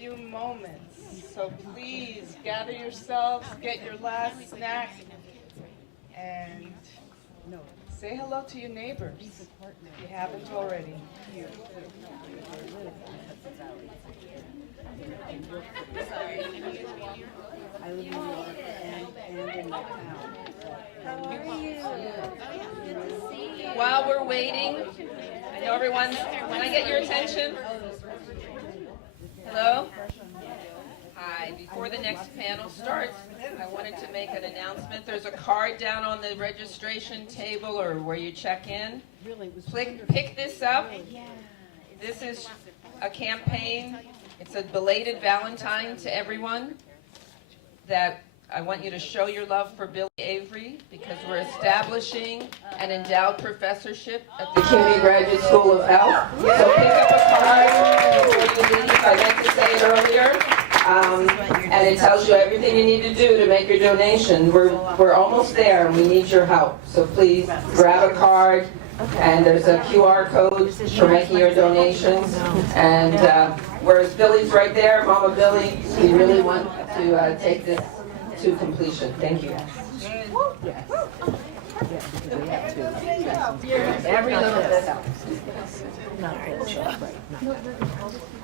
few moments. So please gather yourselves, get your last snack, and say hello to your neighbors if you haven't already. I live in New York and in my town. How are you? While we're waiting, I know everyone's, can I get your attention? Hello? Hi, before the next panel starts, I wanted to make an announcement. There's a card down on the registration table or where you check in. Pick this up. This is a campaign. It's a belated Valentine to everyone that I want you to show your love for Billy Avery because we're establishing an endowed professorship at the CUNY Graduate School of Health. So pick up a card before you leave. I meant to say it earlier. And it tells you everything you need to do to make your donation. We're almost there and we need your help. So please grab a card. And there's a QR code for making your donations. And whereas Billy's right there, Mama Billy, we really want to take this to completion. Thank you. Every little bit helps.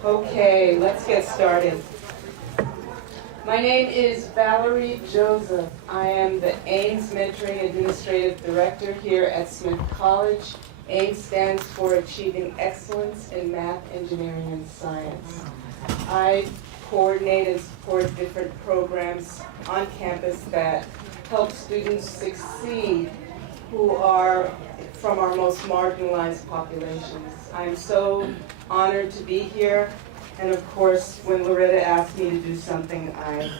Okay, let's get started. My name is Valerie Joseph. I am the Ames Mentoring Administrative Director here at Smith College. Ames stands for Achieving Excellence in Math, Engineering, and Science. I coordinate and support different programs on campus that help students succeed who are from our most marginalized populations. I'm so honored to be here. And of course, when Loretta asked me to do something, I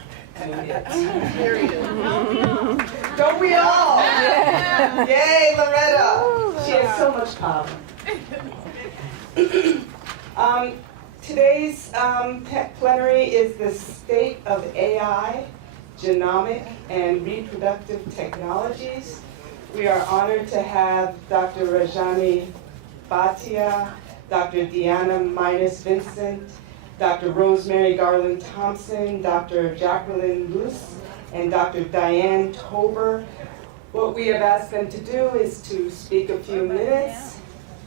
do it. Don't we all? Yeah. Yay, Loretta! She has so much power. Today's plenary is the state of AI, genomic, and reproductive technologies. We are honored to have Dr. Rajani Bhatia, Dr. Deanna Minus-Vincent, Dr. Rosemary Garland Thompson, Dr. Jacqueline Luce, and Dr. Diane Tober. What we have asked them to do is to speak a few minutes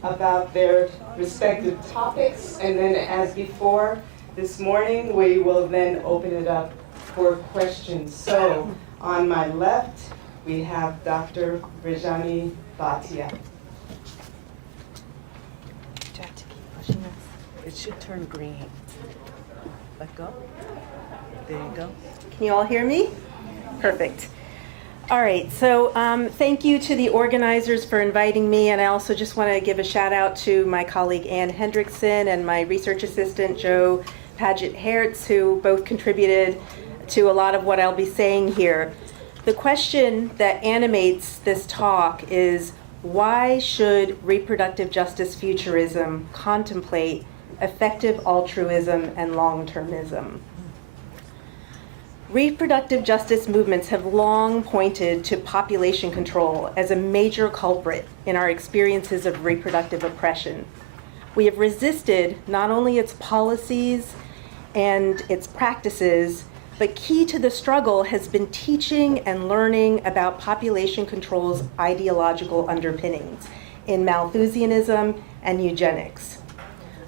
about their respective topics, and then as before this morning, we will then open it up for questions. So on my left, we have Dr. Rajani Bhatia. It should turn green. Let go. There you go. Can you all hear me? Perfect. All right, so thank you to the organizers for inviting me, and I also just want to give a shout out to my colleague Ann Hendrickson and my research assistant Joe Paget-Hertz, who both contributed to a lot of what I'll be saying here. The question that animates this talk is, why should reproductive justice futurism contemplate effective altruism and long-termism? Reproductive justice movements have long pointed to population control as a major culprit in our experiences of reproductive oppression. We have resisted not only its policies and its practices, but key to the struggle has been teaching and learning about population control's ideological underpinnings in Malthusianism and eugenics.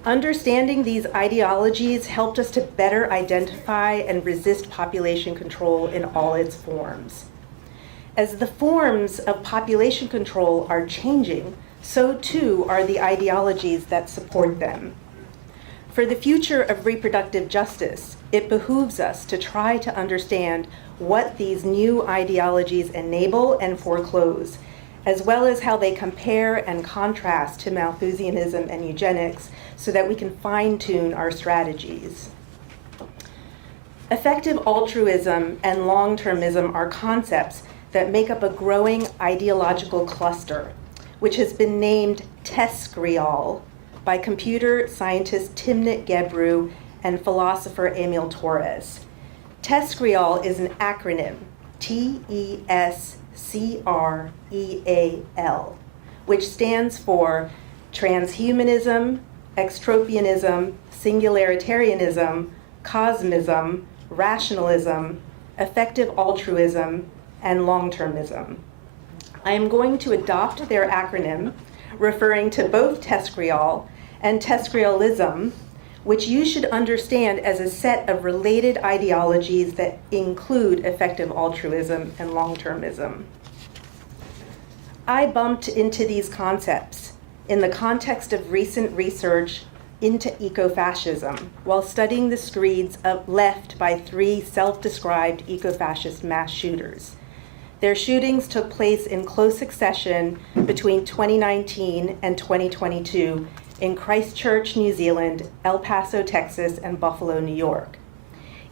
Understanding these ideologies helped us to better identify and resist population control in all its forms. As the forms of population control are changing, so too are the ideologies that support them. For the future of reproductive justice, it behooves us to try to understand what these new ideologies enable and foreclose, as well as how they compare and contrast to Malthusianism and eugenics so that we can fine-tune our strategies. Effective altruism and long-termism are concepts that make up a growing ideological cluster, which has been named TESCREAL by computer scientist Timnit Gebru and philosopher Emil Torres. TESCREAL is an acronym, TESCREAL, which stands for transhumanism, extropianism, singularitarianism, cosmism, rationalism, effective altruism, and long-termism. I am going to adopt their acronym, referring to both TESCREAL and TESCREALism, which you should understand as a set of related ideologies that include effective altruism and long-termism. I bumped into these concepts in the context of recent research into ecofascism while studying the screeds left by 3 self-described ecofascist mass shooters. Their shootings took place in close succession between 2019 and 2022 in Christchurch, New Zealand, El Paso, Texas, and Buffalo, New York.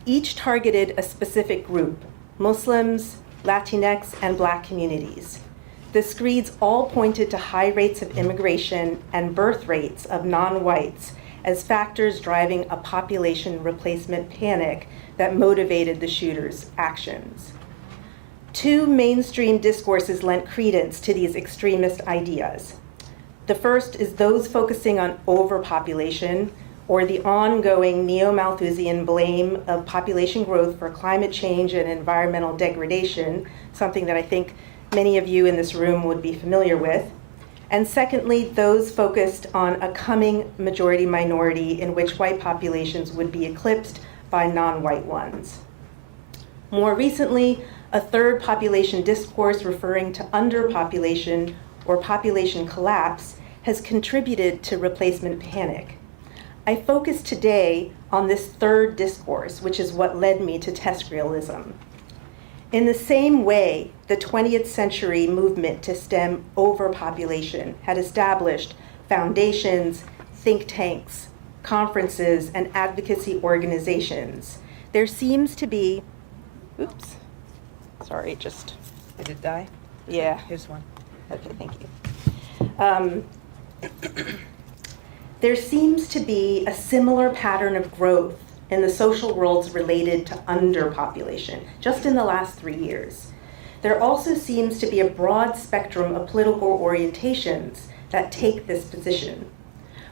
Each targeted a specific group: Muslims, Latinx, and Black communities. The screeds all pointed to high rates of immigration and birth rates of non-whites as factors driving a population replacement panic that motivated the shooters' actions. 2 mainstream discourses lent credence to these extremist ideas. The first is those focusing on overpopulation, or the ongoing neo-Malthusian blame of population growth for climate change and environmental degradation, something that I think many of you in this room would be familiar with. And secondly, those focused on a coming majority minority in which white populations would be eclipsed by non-white ones. More recently, a third population discourse referring to underpopulation or population collapse has contributed to replacement panic. I focus today on this third discourse, which is what led me to TESCREALism. In the same way, the 20th century movement to stem overpopulation had established foundations, think tanks, conferences, and advocacy organizations. There seems to be, oops, sorry, just, Did it die? yeah, Here's one. okay, thank you. There seems to be a similar pattern of growth in the social worlds related to underpopulation, just in the last 3 years. There also seems to be a broad spectrum of political orientations that take this position.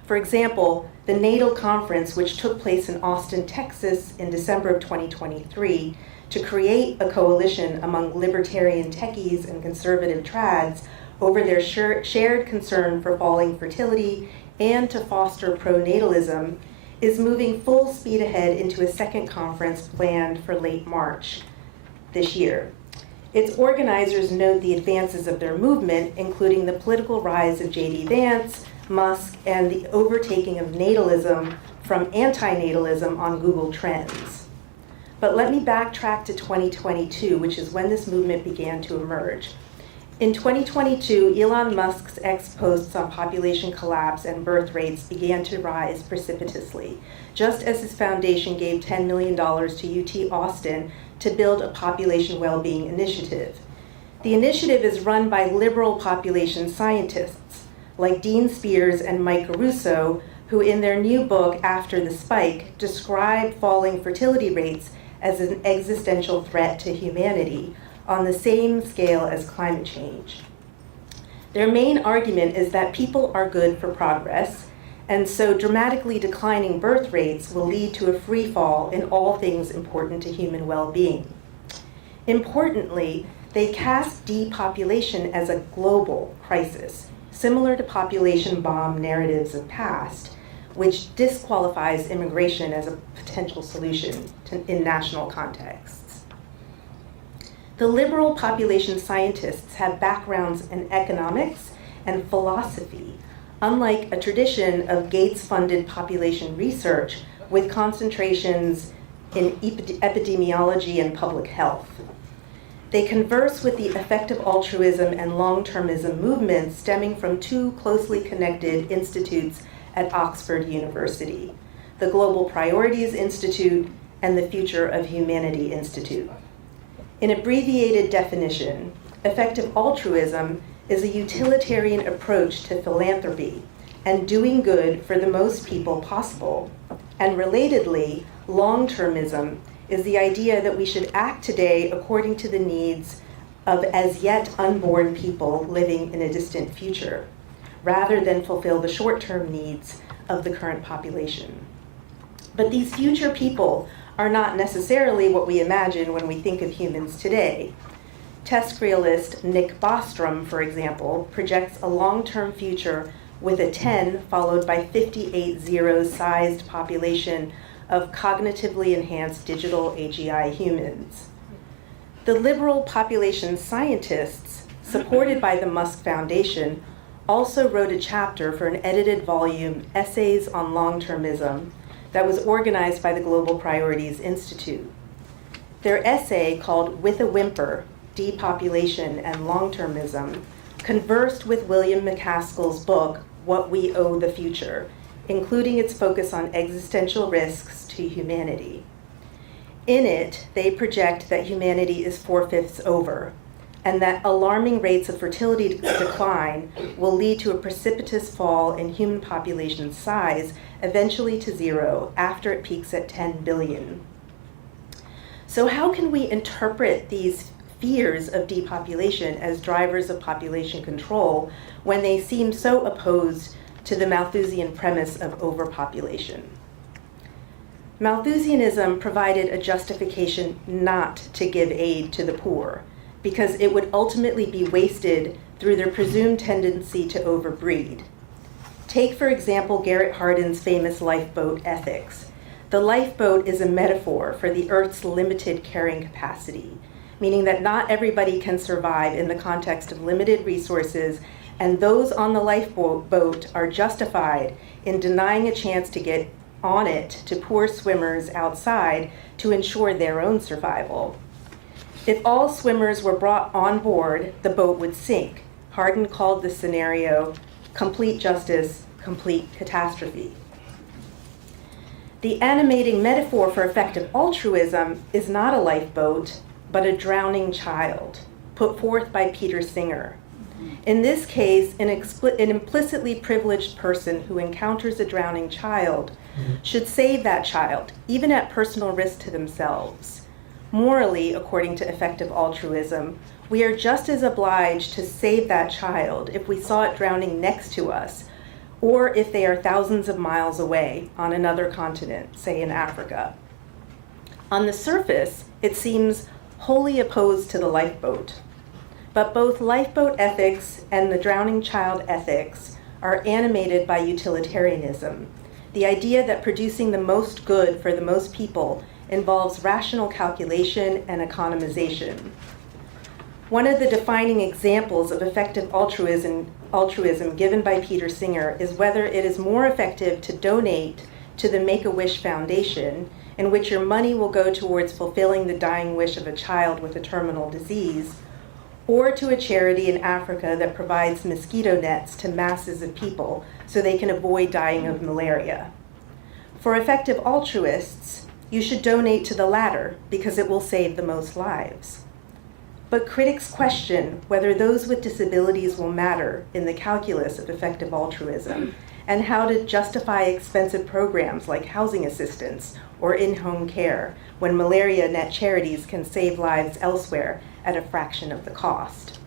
For example, the NATO conference, which took place in Austin, Texas in December of 2023, to create a coalition among libertarian techies and conservative trads over their shared concern for falling fertility and to foster pronatalism, is moving full speed ahead into a second conference planned for late March this year. Its organizers note the advances of their movement, including the political rise of J.D. Vance, Musk, and the overtaking of natalism from antinatalism on Google Trends. But let me backtrack to 2022, which is when this movement began to emerge. In 2022, Elon Musk's ex-posts on population collapse and birth rates began to rise precipitously, just as his foundation gave $10 million to UT Austin to build a population well-being initiative. The initiative is run by liberal population scientists like Dean Spears and Mike Russo, who in their new book, After the Spike, describe falling fertility rates as an existential threat to humanity, on the same scale as climate change. Their main argument is that people are good for progress, and so dramatically declining birth rates will lead to a free fall in all things important to human well-being. Importantly, they cast depopulation as a global crisis, similar to population bomb narratives of past, which disqualifies immigration as a potential solution in national contexts. The liberal population scientists have backgrounds in economics and philosophy, unlike a tradition of Gates-funded population research with concentrations in epidemiology and public health. They converse with the effective altruism and long-termism movements stemming from 2 closely connected institutes at Oxford University, the Global Priorities Institute and the Future of Humanity Institute. In abbreviated definition, effective altruism is a utilitarian approach to philanthropy and doing good for the most people possible. And relatedly, long-termism is the idea that we should act today according to the needs of as yet unborn people living in a distant future, rather than fulfill the short-term needs of the current population. But these future people are not necessarily what we imagine when we think of humans today. TESC Nick Bostrom, for example, projects a long-term future with a 10 followed by 58 zeros-sized population of cognitively enhanced digital AGI humans. The liberal population scientists, supported by the Musk Foundation, also wrote a chapter for an edited volume, Essays on Long-Termism, that was organized by the Global Priorities Institute. Their essay, called With a Whimper, Depopulation and Long-Termism, conversed with William McCaskill's book, What We Owe the Future, including its focus on existential risks to humanity. In it, they project that humanity is 4/5 over, and that alarming rates of fertility decline will lead to a precipitous fall in human population size, eventually to zero, after it peaks at 10 billion. So how can we interpret these fears of depopulation as drivers of population control when they seem so opposed to the Malthusian premise of overpopulation? Malthusianism provided a justification not to give aid to the poor, because it would ultimately be wasted through their presumed tendency to overbreed. Take, for example, Garrett Hardin's famous lifeboat ethics. The lifeboat is a metaphor for the Earth's limited carrying capacity, meaning that not everybody can survive in the context of limited resources, and those on the lifeboat are justified in denying a chance to get on it to poor swimmers outside to ensure their own survival. If all swimmers were brought on board, the boat would sink. Hardin called the scenario complete justice, complete catastrophe. The animating metaphor for effective altruism is not a lifeboat, but a drowning child, put forth by Peter Singer. In this case, an implicitly privileged person who encounters a drowning child should save that child, even at personal risk to themselves. Morally, according to effective altruism, we are just as obliged to save that child if we saw it drowning next to us, or if they are thousands of miles away on another continent, say in Africa. On the surface, it seems wholly opposed to the lifeboat. But both lifeboat ethics and the drowning child ethics are animated by utilitarianism, the idea that producing the most good for the most people involves rational calculation and economization. One of the defining examples of effective altruism given by Peter Singer is whether it is more effective to donate to the Make-A-Wish Foundation, in which your money will go towards fulfilling the dying wish of a child with a terminal disease, or to a charity in Africa that provides mosquito nets to masses of people so they can avoid dying of malaria. For effective altruists, you should donate to the latter because it will save the most lives. But critics question whether those with disabilities will matter in the calculus of effective altruism, and how to justify expensive programs like housing assistance or in-home care when malaria net charities can save lives elsewhere at a fraction of the cost.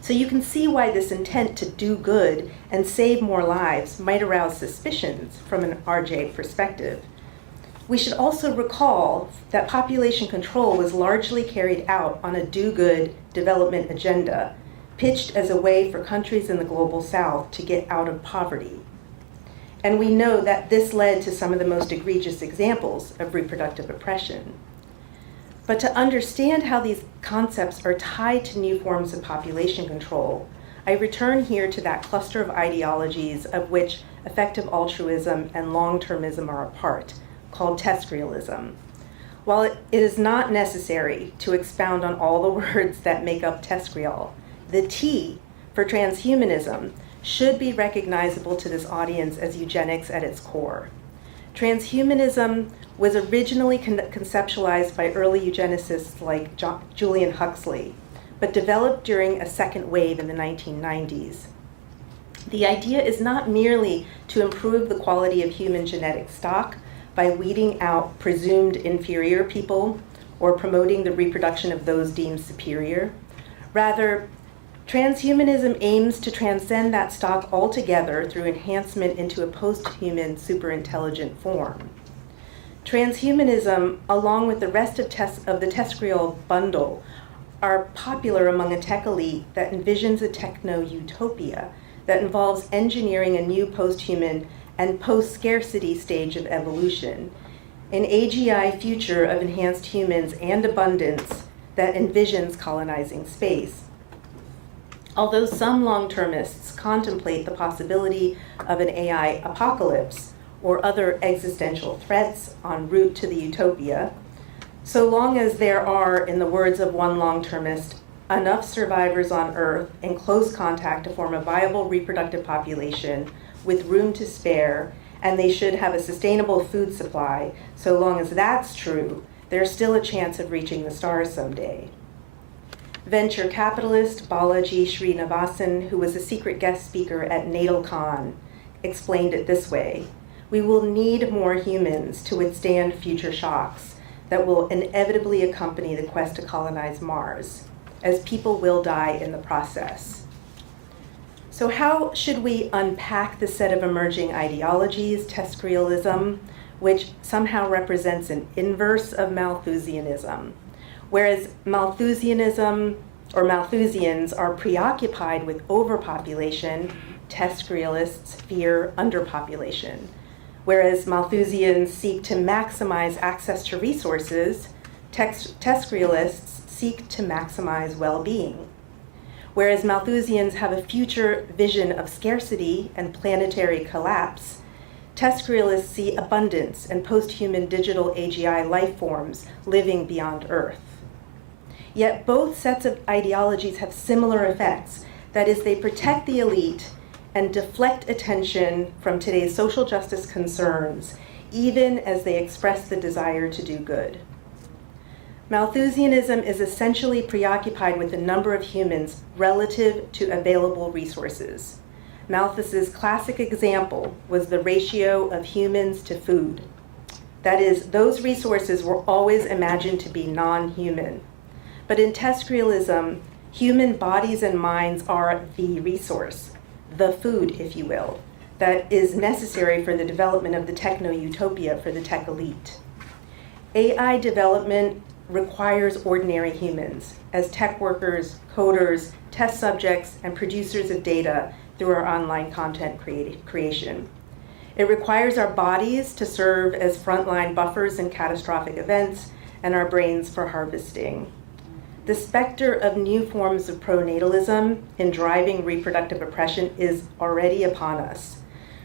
So you can see why this intent to do good and save more lives might arouse suspicions from an RJ perspective. We should also recall that population control was largely carried out on a do-good development agenda, pitched as a way for countries in the global south to get out of poverty. And we know that this led to some of the most egregious examples of reproductive oppression. But to understand how these concepts are tied to new forms of population control, I return here to that cluster of ideologies of which effective altruism and long-termism are a part, called TESC. While it is not necessary to expound on all the words that make up TESC, the T for transhumanism should be recognizable to this audience as eugenics at its core. Transhumanism was originally conceptualized by early eugenicists like Julian Huxley, but developed during a second wave in the 1990s. The idea is not merely to improve the quality of human genetic stock by weeding out presumed inferior people or promoting the reproduction of those deemed superior. Rather, Transhumanism aims to transcend that stock altogether through enhancement into a post-human superintelligent form. Transhumanism, along with the rest of the TESCREAL bundle, are popular among a tech elite that envisions a techno-utopia that involves engineering a new post-human and post-scarcity stage of evolution, an AGI future of enhanced humans and abundance that envisions colonizing space. Although some long-termists contemplate the possibility of an AI apocalypse or other existential threats en route to the utopia, so long as there are, in the words of one long-termist, enough survivors on Earth in close contact to form a viable reproductive population with room to spare, and they should have a sustainable food supply, so long as that's true, there's still a chance of reaching the stars someday. Venture capitalist Balaji Srinivasan, who was a secret guest speaker at NatalCon, explained it this way: "We will need more humans to withstand future shocks that will inevitably accompany the quest to colonize Mars, as people will die in the process." So how should we unpack the set of emerging ideologies, TESCREALism, which somehow represents an inverse of Malthusianism? Whereas Malthusianism or Malthusians are preoccupied with overpopulation, TESCREAlists fear underpopulation. Whereas Malthusians seek to maximize access to resources, TESCREAlists seek to maximize well-being. Whereas Malthusians have a future vision of scarcity and planetary collapse, TESCREAlists see abundance and post-human digital AGI life forms living beyond Earth. Yet both sets of ideologies have similar effects. That is, they protect the elite and deflect attention from today's social justice concerns, even as they express the desire to do good. Malthusianism is essentially preoccupied with the number of humans relative to available resources. Malthus's classic example was the ratio of humans to food. That is, those resources were always imagined to be non-human. But in TESCREAlism, human bodies and minds are the resource, the food, if you will, that is necessary for the development of the techno-utopia for the tech elite. AI development requires ordinary humans as tech workers, coders, test subjects, and producers of data through our online content creation. It requires our bodies to serve as frontline buffers in catastrophic events and our brains for harvesting. The specter of new forms of pronatalism in driving reproductive oppression is already upon us.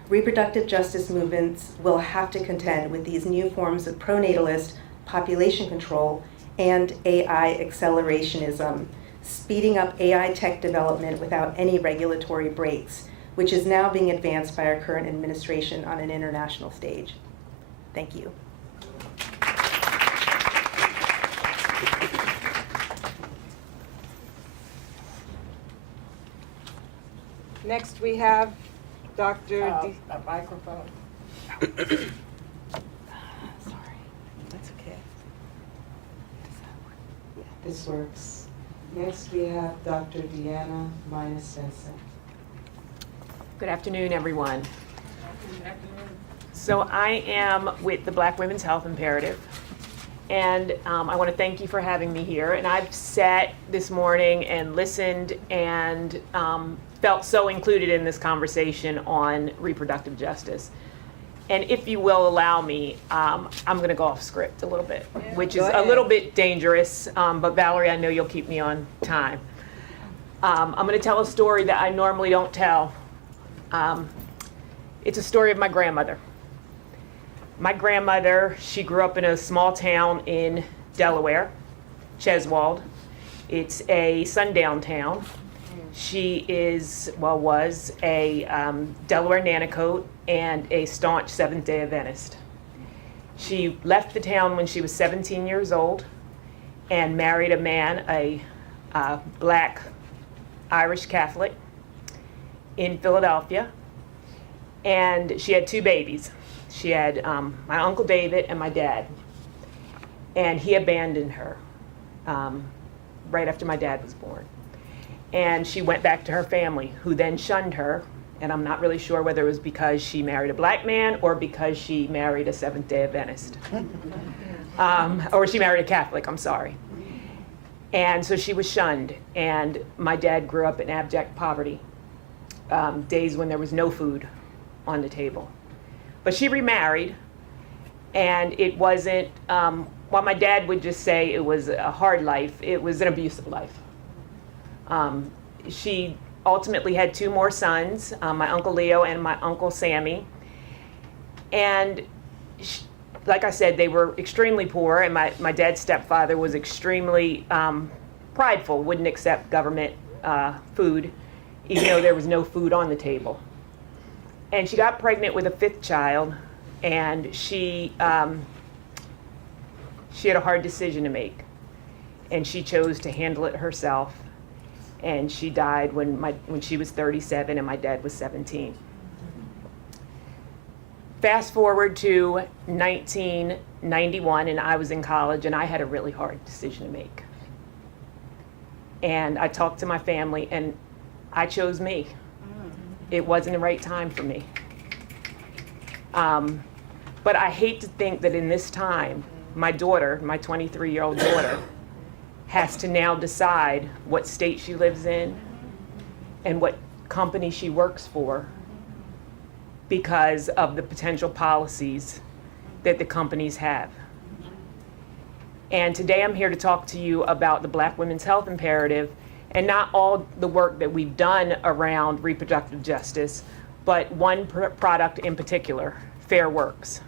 Reproductive justice movements will have to contend with these new forms of pronatalist population control and AI accelerationism, speeding up AI tech development without any regulatory breaks, which is now being advanced by our current administration on an international stage. Thank you. Next we have Dr. A microphone. Sorry, that's okay. This works. Next we have Dr. Deanna Mina-Stenson. Good afternoon, everyone. So I am with the Black Women's Health Imperative, and I want to thank you for having me here. And I've sat this morning and listened and felt so included in this conversation on reproductive justice. And if you will allow me, I'm going to go off script a little bit, which is a little bit dangerous, but Valerie, I know you'll keep me on time. I'm going to tell a story that I normally don't tell. It's a story of my grandmother. My grandmother, she grew up in a small town in Delaware, Cheswold. It's a sundown town. She was a Delaware Nanticoke and a staunch Seventh-day Adventist. She left the town when she was 17 years old and married a man, a black Irish Catholic in Philadelphia. And she had two babies. She had my Uncle David and my dad. And he abandoned her right after my dad was born. and she went back to her family, who then shunned her. And I'm not really sure whether it was because she married a black man or because she married a Seventh-day Adventist. Or she married a Catholic, I'm sorry. And so she was shunned. And my dad grew up in abject poverty, days when there was no food on the table. But she remarried, and it wasn't, while my dad would just say it was a hard life, it was an abusive life. She ultimately had 2 more sons, my Uncle Leo and my Uncle Sammy. And like I said, they were extremely poor, and my dad's stepfather was extremely prideful, wouldn't accept government food, even though there was no food on the table. And she got pregnant with a 5th child, and she had a hard decision to make. And she chose to handle it herself. And she died when she was 37 and my dad was 17. Fast forward to 1991, and I was in college, and I had a really hard decision to make. And I talked to my family, and I chose me. It wasn't the right time for me. But I hate to think that in this time, my daughter, my 23-year-old daughter, has to now decide what state she lives in and what company she works for because of the potential policies that the companies have. And today I'm here to talk to you about the Black Women's Health Imperative, and not all the work that we've done around reproductive justice, but one product in particular, Fair Works.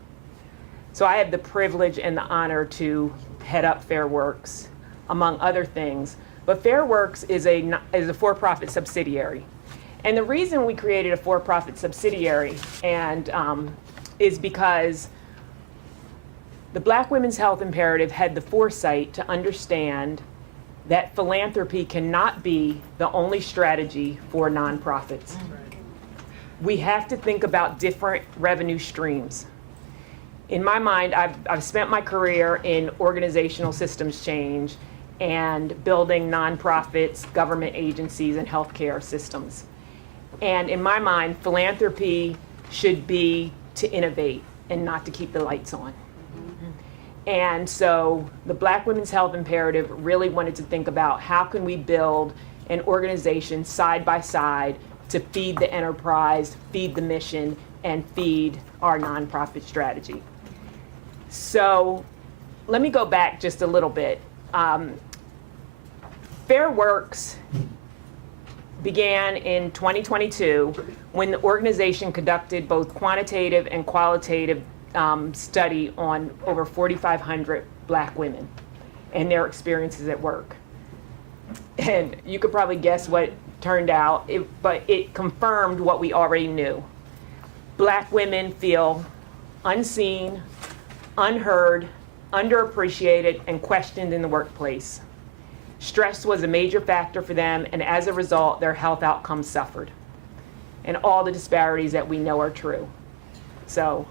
So I have the privilege and the honor to head up Fair Works, among other things. But Fair Works is a for-profit subsidiary. And the reason we created a for-profit subsidiary is because the Black Women's Health Imperative had the foresight to understand that philanthropy cannot be the only strategy for nonprofits. We have to think about different revenue streams. In my mind, I've spent my career in organizational systems change and building nonprofits, government agencies, and healthcare systems. And in my mind, philanthropy should be to innovate and not to keep the lights on. And so the Black Women's Health Imperative really wanted to think about how can we build an organization side by side to feed the enterprise, feed the mission, and feed our nonprofit strategy. So let me go back just a little bit. Fair Works began in 2022 when the organization conducted both quantitative and qualitative study on over 4,500 Black women and their experiences at work. And you could probably guess what turned out, but it confirmed what we already knew. Black women feel unseen, unheard, underappreciated, and questioned in the workplace. Stress was a major factor for them, and as a result, their health outcomes suffered. And all the disparities that we know are true. So,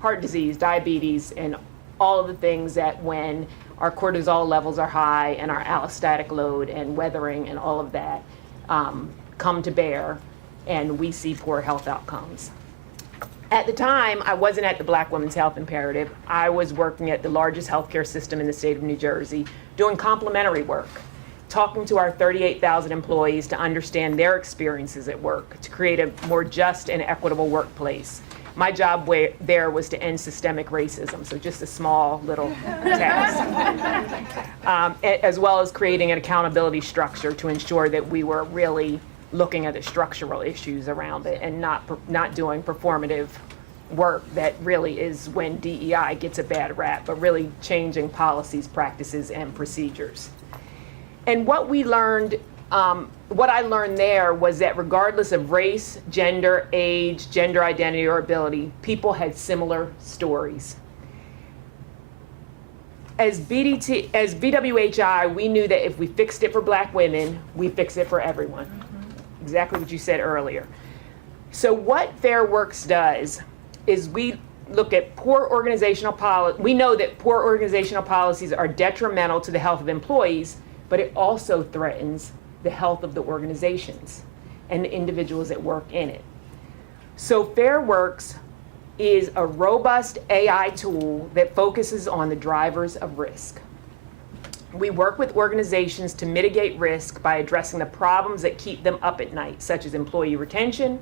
heart disease, diabetes, and all of the things that when our cortisol levels are high and our allostatic load and weathering and all of that come to bear, and we see poor health outcomes. At the time, I wasn't at the Black Women's Health Imperative. I was working at the largest healthcare system in the state of New Jersey, doing complementary work, talking to our 38,000 employees to understand their experiences at work, to create a more just and equitable workplace. My job there was to end systemic racism, so just a small little task, as well as creating an accountability structure to ensure that we were really looking at the structural issues around it and not doing performative work that really is when DEI gets a bad rap, but really changing policies, practices, and procedures. And what we learned, what I learned there was that regardless of race, gender, age, gender identity, or ability, people had similar stories. As BWHI, we knew that if we fixed it for Black women, we fix it for everyone. Exactly what you said earlier. So what Fair Works does is we look at poor organizational policy. We know that poor organizational policies are detrimental to the health of employees, but it also threatens the health of the organizations and the individuals that work in it. So FairWorks is a robust AI tool that focuses on the drivers of risk. We work with organizations to mitigate risk by addressing the problems that keep them up at night, such as employee retention,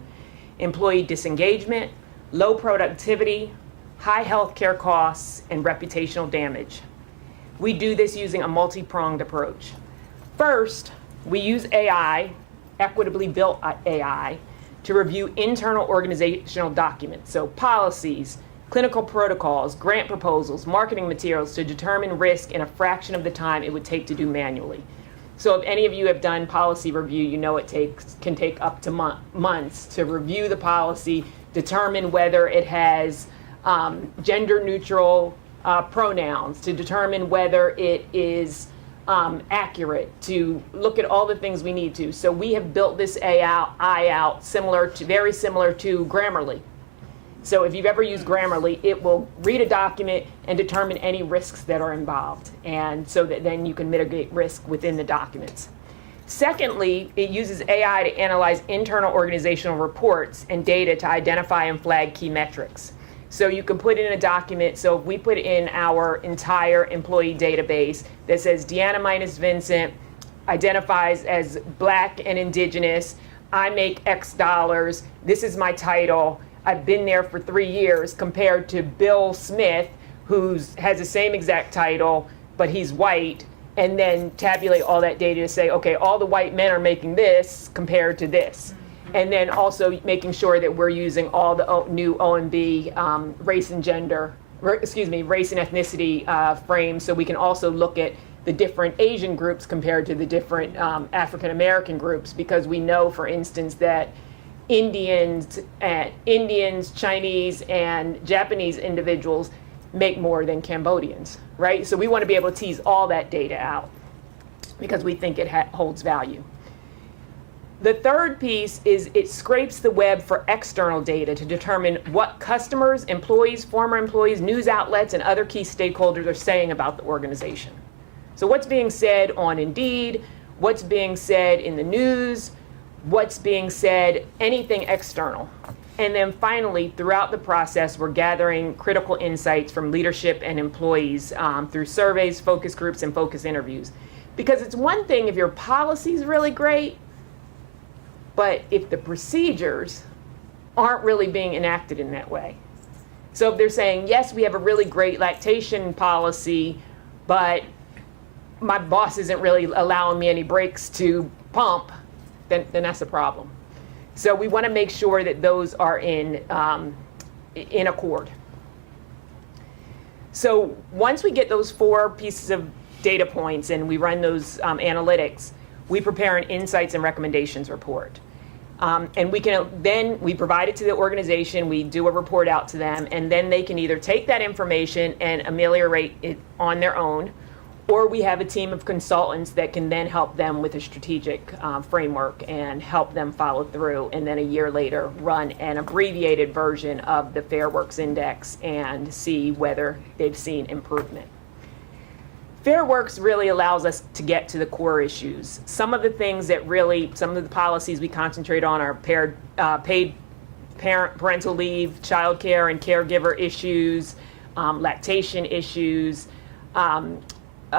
employee disengagement, low productivity, high healthcare costs, and reputational damage. We do this using a multi-pronged approach. First, we use AI, equitably built AI, to review internal organizational documents, so policies, clinical protocols, grant proposals, marketing materials, to determine risk in a fraction of the time it would take to do manually. So if any of you have done policy review, you know it can take up to months to review the policy, determine whether it has gender neutral pronouns, to determine whether it is accurate, to look at all the things we need to. So we have built this AI out very similar to Grammarly. So if you've ever used Grammarly, it will read a document and determine any risks that are involved, and so that then you can mitigate risk within the documents. Secondly, it uses AI to analyze internal organizational reports and data to identify and flag key metrics. So you can put in a document, so if we put in our entire employee database that says Deanna minus Vincent identifies as Black and Indigenous, I make X dollars, this is my title, I've been there for 3 years, compared to Bill Smith, who has the same exact title, but he's white, and then tabulate all that data to say, okay, all the white men are making this compared to this. And then also making sure that we're using all the new OMB race and ethnicity frames, so we can also look at the different Asian groups compared to the different African American groups, because we know, for instance, that Indians, Chinese, and Japanese individuals make more than Cambodians, right? So we want to be able to tease all that data out because we think it holds value. The third piece is it scrapes the web for external data to determine what customers, employees, former employees, news outlets, and other key stakeholders are saying about the organization. So what's being said on Indeed, what's being said in the news, what's being said, anything external. And then finally, throughout the process, we're gathering critical insights from leadership and employees through surveys, focus groups, and focus interviews. Because it's one thing if your policy is really great, but if the procedures aren't really being enacted in that way. So if they're saying, yes, we have a really great lactation policy, but my boss isn't really allowing me any breaks to pump, then that's a problem. So we want to make sure that those are in accord. So once we get those 4 pieces of data points and we run those analytics, we prepare an insights and recommendations report. And we provide it to the organization, we do a report out to them, and then they can either take that information and ameliorate it on their own, or we have a team of consultants that can then help them with a strategic framework and help them follow through, and then a year later run an abbreviated version of the FairWorks Index and see whether they've seen improvement. FairWorks really allows us to get to the core issues. Some of the things that some of the policies we concentrate on are paid parental leave, childcare and caregiver issues, lactation issues,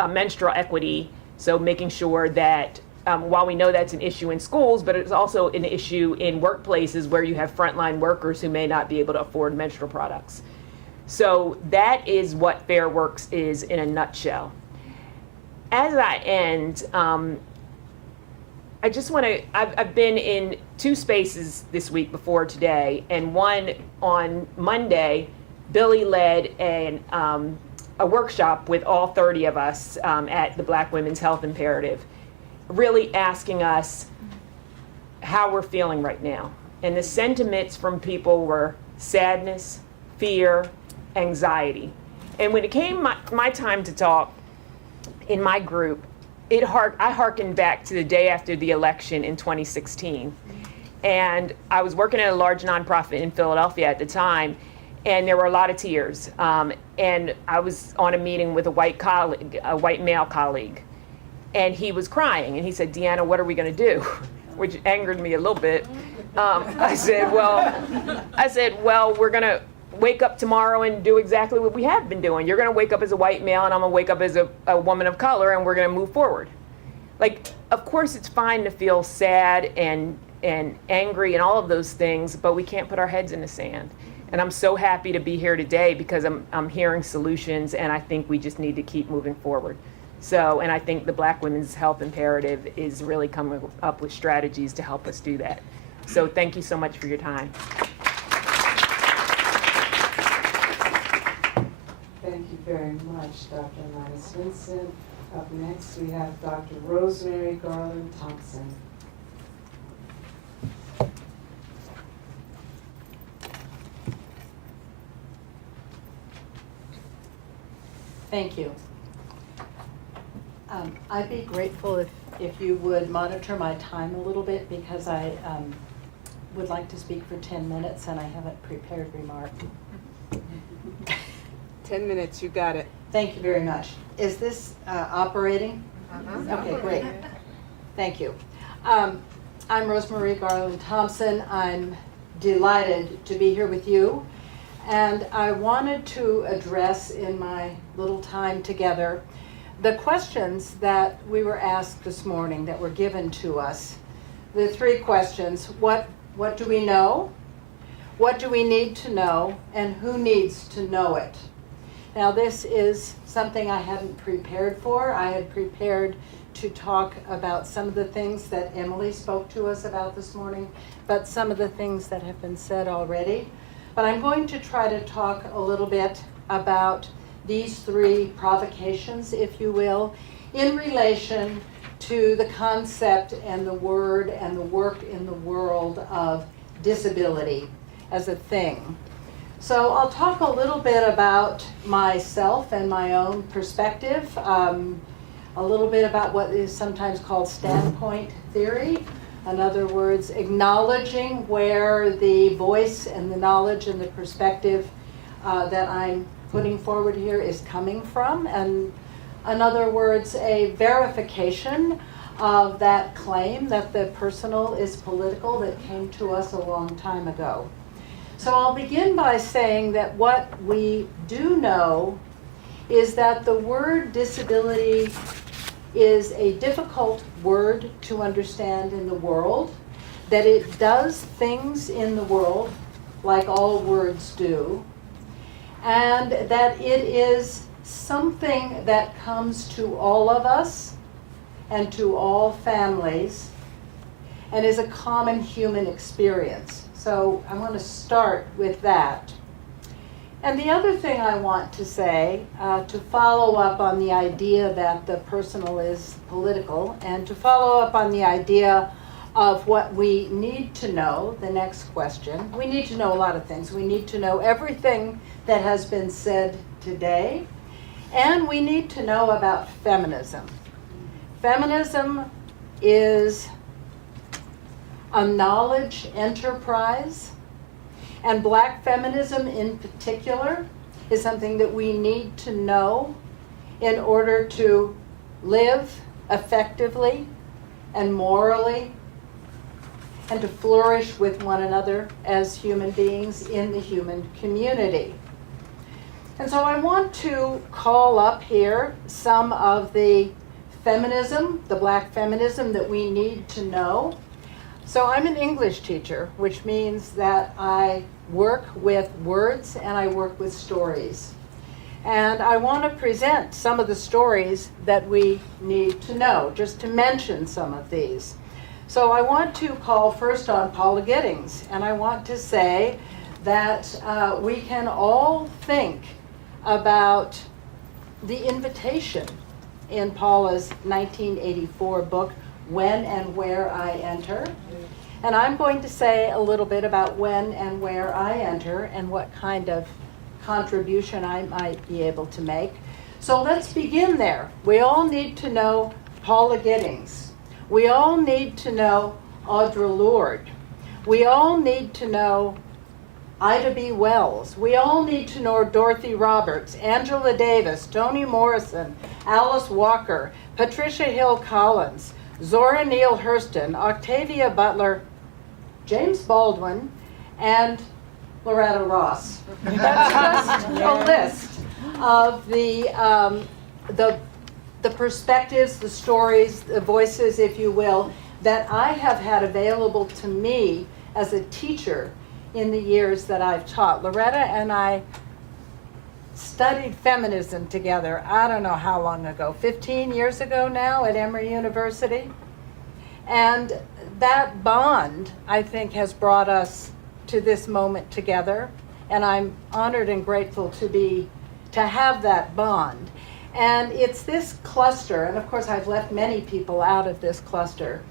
menstrual equity. So making sure that while we know that's an issue in schools, but it's also an issue in workplaces where you have frontline workers who may not be able to afford menstrual products. So that is what FairWorks is in a nutshell. As I end, I just want to, I've been in 2 spaces this week before today, and one on Monday, Billy led a workshop with all 30 of us at the Black Women's Health Imperative, really asking us how we're feeling right now. And the sentiments from people were sadness, fear, anxiety. And when it came my time to talk, in my group, I hearkened back to the day after the election in 2016. And I was working at a large nonprofit in Philadelphia at the time, and there were a lot of tears. And I was on a meeting with a white male colleague. and he was crying, and he said, "Deanna, what are we going to do?" Which angered me a little bit. I said, well, we're going to wake up tomorrow and do exactly what we have been doing. You're going to wake up as a white male, and I'm going to wake up as a woman of color, and we're going to move forward. Like, of course, it's fine to feel sad and angry and all of those things, but we can't put our heads in the sand. And I'm so happy to be here today because I'm hearing solutions, and I think we just need to keep moving forward. So, and I think the Black Women's Health Imperative is really coming up with strategies to help us do that. So thank you so much for your time. Thank you very much, Dr. Linus Vincent. Up next, we have Dr. Rosemary Garland Thompson. Thank you. I'd be grateful if you would monitor my time a little bit, because I would like to speak for 10 minutes and I haven't prepared remarks. 10 minutes, you got it. Thank you very much. Is this operating? Okay, great. Thank you. I'm Rosemary Garland Thompson. I'm delighted to be here with you. And I wanted to address in my little time together the questions that we were asked this morning, that were given to us. The three questions: what do we know? What do we need to know? And who needs to know it? Now, this is something I hadn't prepared for. I had prepared to talk about some of the things that Emily spoke to us about this morning, but some of the things that have been said already. But I'm going to try to talk a little bit about these three provocations, if you will, in relation to the concept and the word and the work in the world of disability as a thing. So I'll talk a little bit about myself and my own perspective, a little bit about what is sometimes called standpoint theory. In other words, acknowledging where the voice and the knowledge and the perspective that I'm putting forward here is coming from, and in other words, a verification of that claim that the personal is political that came to us a long time ago. So I'll begin by saying that what we do know is that the word disability is a difficult word to understand in the world, that it does things in the world like all words do, and that it is something that comes to all of us and to all families and is a common human experience. So I want to start with that. And the other thing I want to say, to follow up on the idea that the personal is political, and to follow up on the idea of what we need to know, the next question. We need to know a lot of things. We need to know everything that has been said today, and we need to know about feminism. Feminism is a knowledge enterprise, and Black feminism in particular is something that we need to know in order to live effectively and morally, and to flourish with one another as human beings in the human community. And so I want to call up here some of the feminism, the Black feminism that we need to know. So I'm an English teacher, which means that I work with words and I work with stories. And I want to present some of the stories that we need to know, just to mention some of these. So I want to call first on Paula Giddings, and I want to say that we can all think about the invitation in Paula's 1984 book, When and Where I Enter. And I'm going to say a little bit about when and where I enter and what kind of contribution I might be able to make. So let's begin there. We all need to know Paula Giddings. We all need to know Audre Lorde. We all need to know Ida B. Wells. We all need to know Dorothy Roberts, Angela Davis, Toni Morrison, Alice Walker, Patricia Hill Collins, Zora Neale Hurston, Octavia Butler, James Baldwin, and Loretta Ross. That's just a list of the perspectives, the stories, the voices, if you will, that I have had available to me as a teacher in the years that I've taught. Loretta and I studied feminism together, I don't know how long ago, 15 years ago now at Emory University. And that bond, I think, has brought us to this moment together. And I'm honored and grateful to have that bond. And it's this cluster, and of course I've left many people out of this cluster,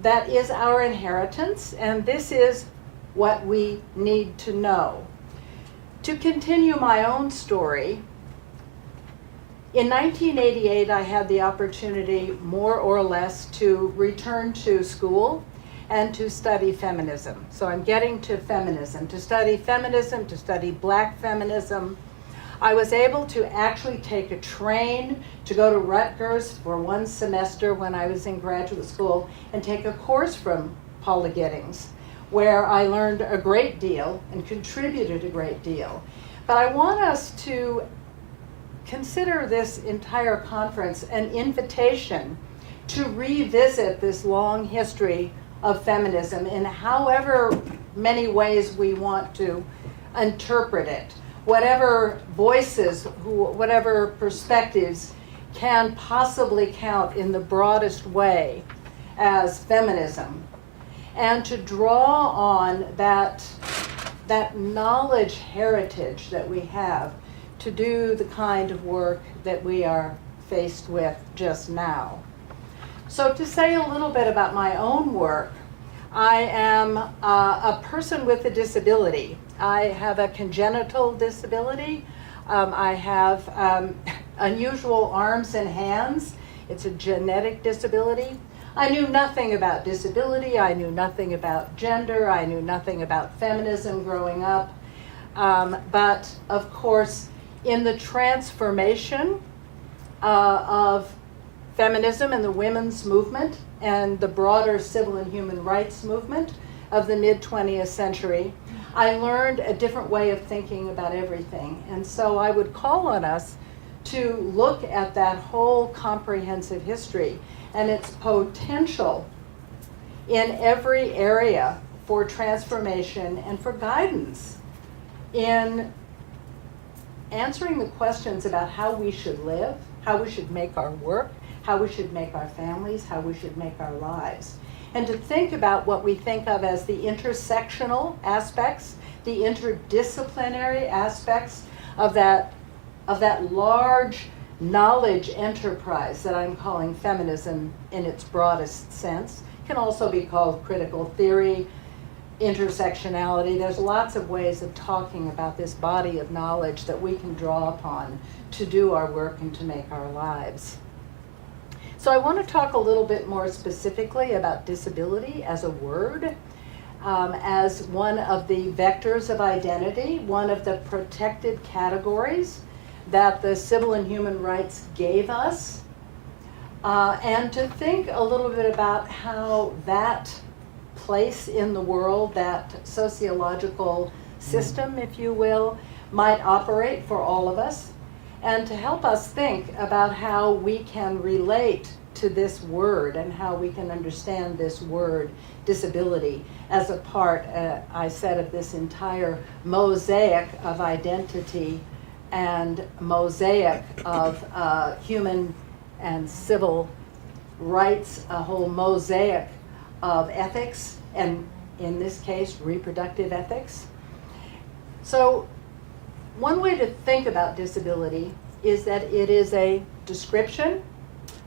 that is our inheritance, and this is what we need to know. To continue my own story, in 1988 I had the opportunity, more or less, to return to school and to study feminism. So I'm getting to feminism, to study black feminism. I was able to actually take a train to go to Rutgers for one semester when I was in graduate school and take a course from Paula Giddings, where I learned a great deal and contributed a great deal. But I want us to consider this entire conference an invitation to revisit this long history of feminism in however many ways we want to interpret it. Whatever voices, whatever perspectives can possibly count in the broadest way as feminism, and to draw on that knowledge heritage that we have to do the kind of work that we are faced with just now. So to say a little bit about my own work, I am a person with a disability. I have a congenital disability. I have unusual arms and hands. It's a genetic disability. I knew nothing about disability. I knew nothing about gender. I knew nothing about feminism growing up. But of course, in the transformation of feminism and the women's movement and the broader civil and human rights movement of the mid-20th century, I learned a different way of thinking about everything. And so I would call on us to look at that whole comprehensive history and its potential in every area for transformation and for guidance in answering the questions about how we should live, how we should make our work, how we should make our families, how we should make our lives. And to think about what we think of as the intersectional aspects, the interdisciplinary aspects of that large knowledge enterprise that I'm calling feminism in its broadest sense. It can also be called critical theory, intersectionality. There's lots of ways of talking about this body of knowledge that we can draw upon to do our work and to make our lives. So I want to talk a little bit more specifically about disability as a word, as one of the vectors of identity, one of the protected categories that the civil and human rights gave us, and to think a little bit about how that place in the world, that sociological system, if you will, might operate for all of us, and to help us think about how we can relate to this word and how we can understand this word, disability, as a part, I said, of this entire mosaic of identity and mosaic of human and civil rights, a whole mosaic of ethics, and in this case, reproductive ethics. So one way to think about disability is that it is a description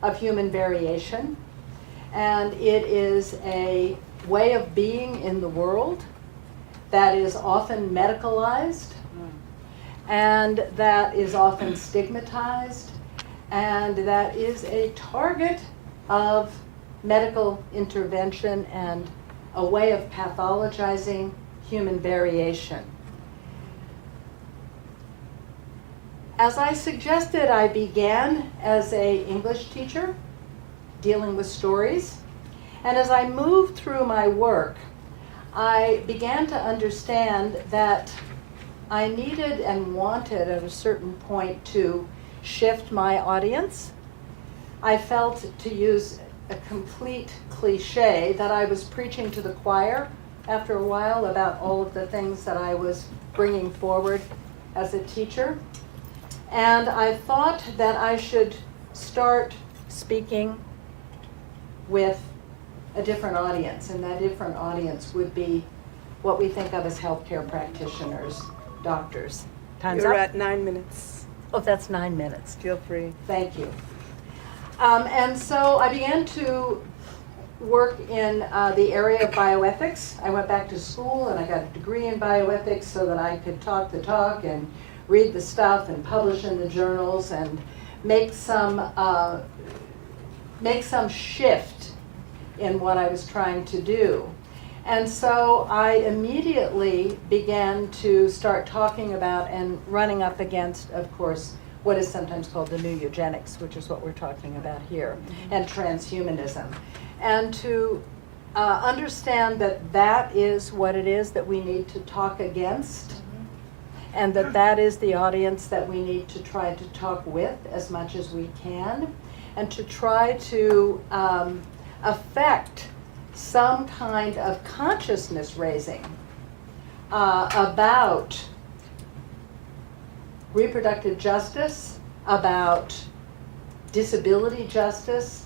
of human variation, and it is a way of being in the world that is often medicalized, and that is often stigmatized, and that is a target of medical intervention and a way of pathologizing human variation. As I suggested, I began as an English teacher, dealing with stories. And as I moved through my work, I began to understand that I needed and wanted at a certain point to shift my audience. I felt, to use a complete cliche, that I was preaching to the choir after a while about all of the things that I was bringing forward as a teacher. And I thought that I should start speaking with a different audience, and that different audience would be what we think of as healthcare practitioners, doctors. Time's You're up? at 9 minutes. Oh, that's 9 minutes. Feel free. Thank you. And so I began to work in the area of bioethics. I went back to school and I got a degree in bioethics so that I could talk the talk and read the stuff and publish in the journals and make some shift in what I was trying to do. And so I immediately began to start talking about and running up against, of course, what is sometimes called the new eugenics, which is what we're talking about here, and transhumanism. And to understand that that is what it is that we need to talk against, and that that is the audience that we need to try to talk with as much as we can, and to try to affect some kind of consciousness raising about reproductive justice, about disability justice,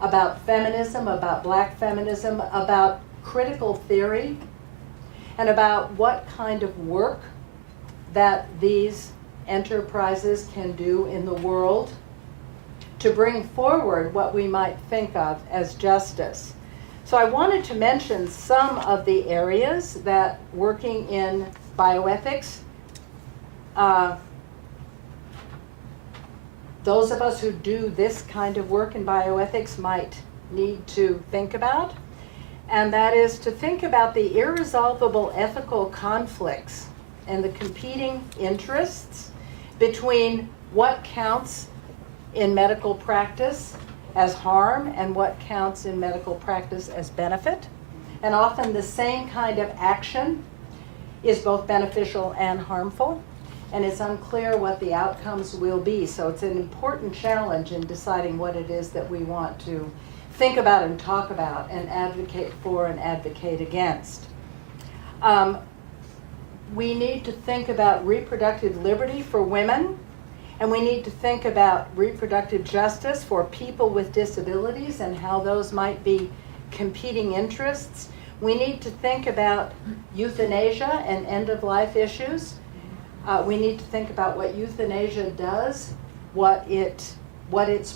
about feminism, about black feminism, about critical theory, and about what kind of work that these enterprises can do in the world to bring forward what we might think of as justice. So I wanted to mention some of the areas that working in bioethics, those of us who do this kind of work in bioethics might need to think about, and that is to think about the irresolvable ethical conflicts and the competing interests between what counts in medical practice as harm and what counts in medical practice as benefit. And often the same kind of action is both beneficial and harmful, and it's unclear what the outcomes will be. So it's an important challenge in deciding what it is that we want to think about and talk about and advocate for and advocate against. We need to think about reproductive liberty for women, and we need to think about reproductive justice for people with disabilities and how those might be competing interests. We need to think about euthanasia and end-of-life issues. We need to think about what euthanasia does, what its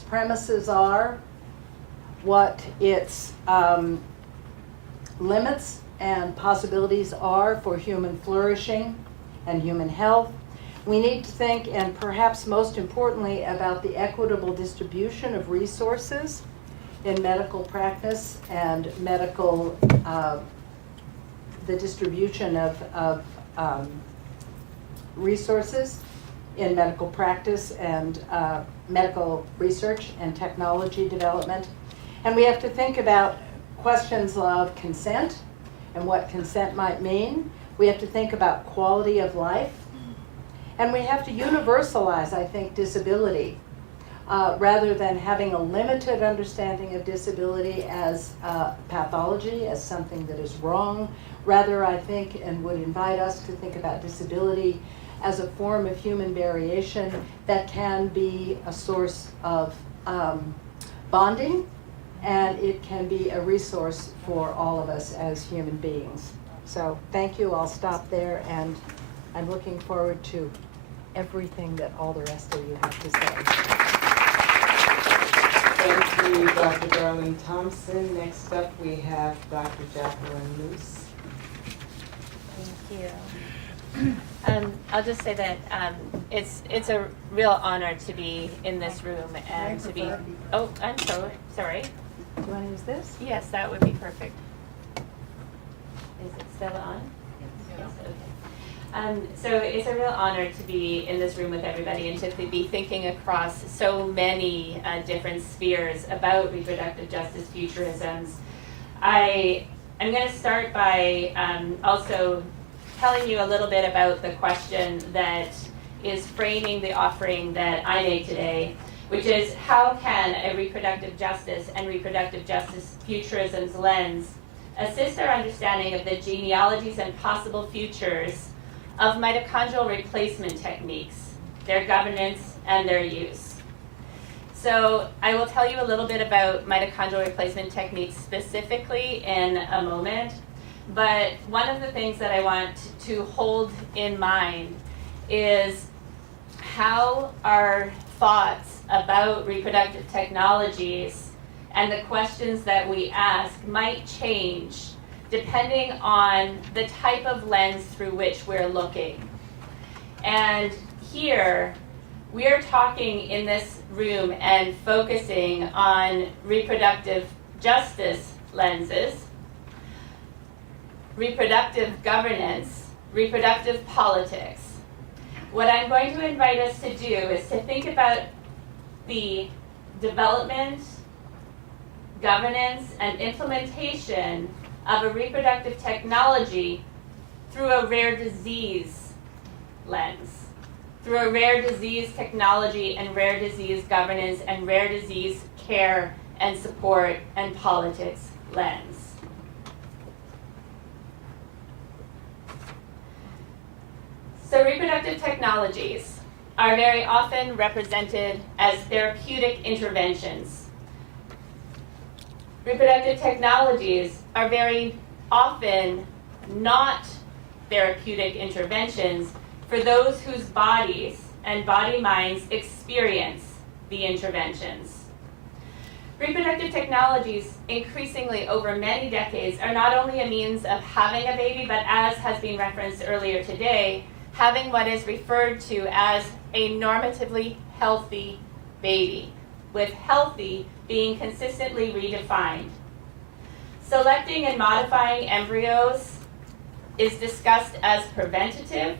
premises are, what its limits and possibilities are for human flourishing and human health. We need to think, and perhaps most importantly, about the equitable distribution of resources in medical practice and medical, the distribution of resources in medical practice and medical research and technology development. And we have to think about questions of consent and what consent might mean. We have to think about quality of life. And we have to universalize, I think, disability, rather than having a limited understanding of disability as pathology, as something that is wrong. Rather, I think, and would invite us to think about disability as a form of human variation that can be a source of bonding, and it can be a resource for all of us as human beings. So thank you, I'll stop there, and I'm looking forward to everything that all the rest of you have to say. Thank you, Dr. Garland Thompson. Next up, we have Dr. Jacqueline Luce. Thank you. I'll just say that it's a real honor to be in this room and to be. Oh, I'm so sorry. Do you want to use this? Yes, that would be perfect. Is it still on? Yes. Okay. So it's a real honor to be in this room with everybody and to be thinking across so many different spheres about reproductive justice futurisms. I'm going to start by also telling you a little bit about the question that is framing the offering that I made today, which is how can a reproductive justice and reproductive justice futurisms lens assist our understanding of the genealogies and possible futures of mitochondrial replacement techniques, their governance, and their use. So I will tell you a little bit about mitochondrial replacement techniques specifically in a moment, but one of the things that I want to hold in mind is how our thoughts about reproductive technologies and the questions that we ask might change depending on the type of lens through which we're looking. And here, we are talking in this room and focusing on reproductive justice lenses, reproductive governance, reproductive politics. What I'm going to invite us to do is to think about the development, governance, and implementation of a reproductive technology through a rare disease lens, through a rare disease technology and rare disease governance and rare disease care and support and politics lens. So reproductive technologies are very often represented as therapeutic interventions. Reproductive technologies are very often not therapeutic interventions for those whose bodies and body minds experience the interventions. Reproductive technologies, increasingly over many decades, are not only a means of having a baby, but as has been referenced earlier today, having what is referred to as a normatively healthy baby, with healthy being consistently redefined. Selecting and modifying embryos is discussed as preventative,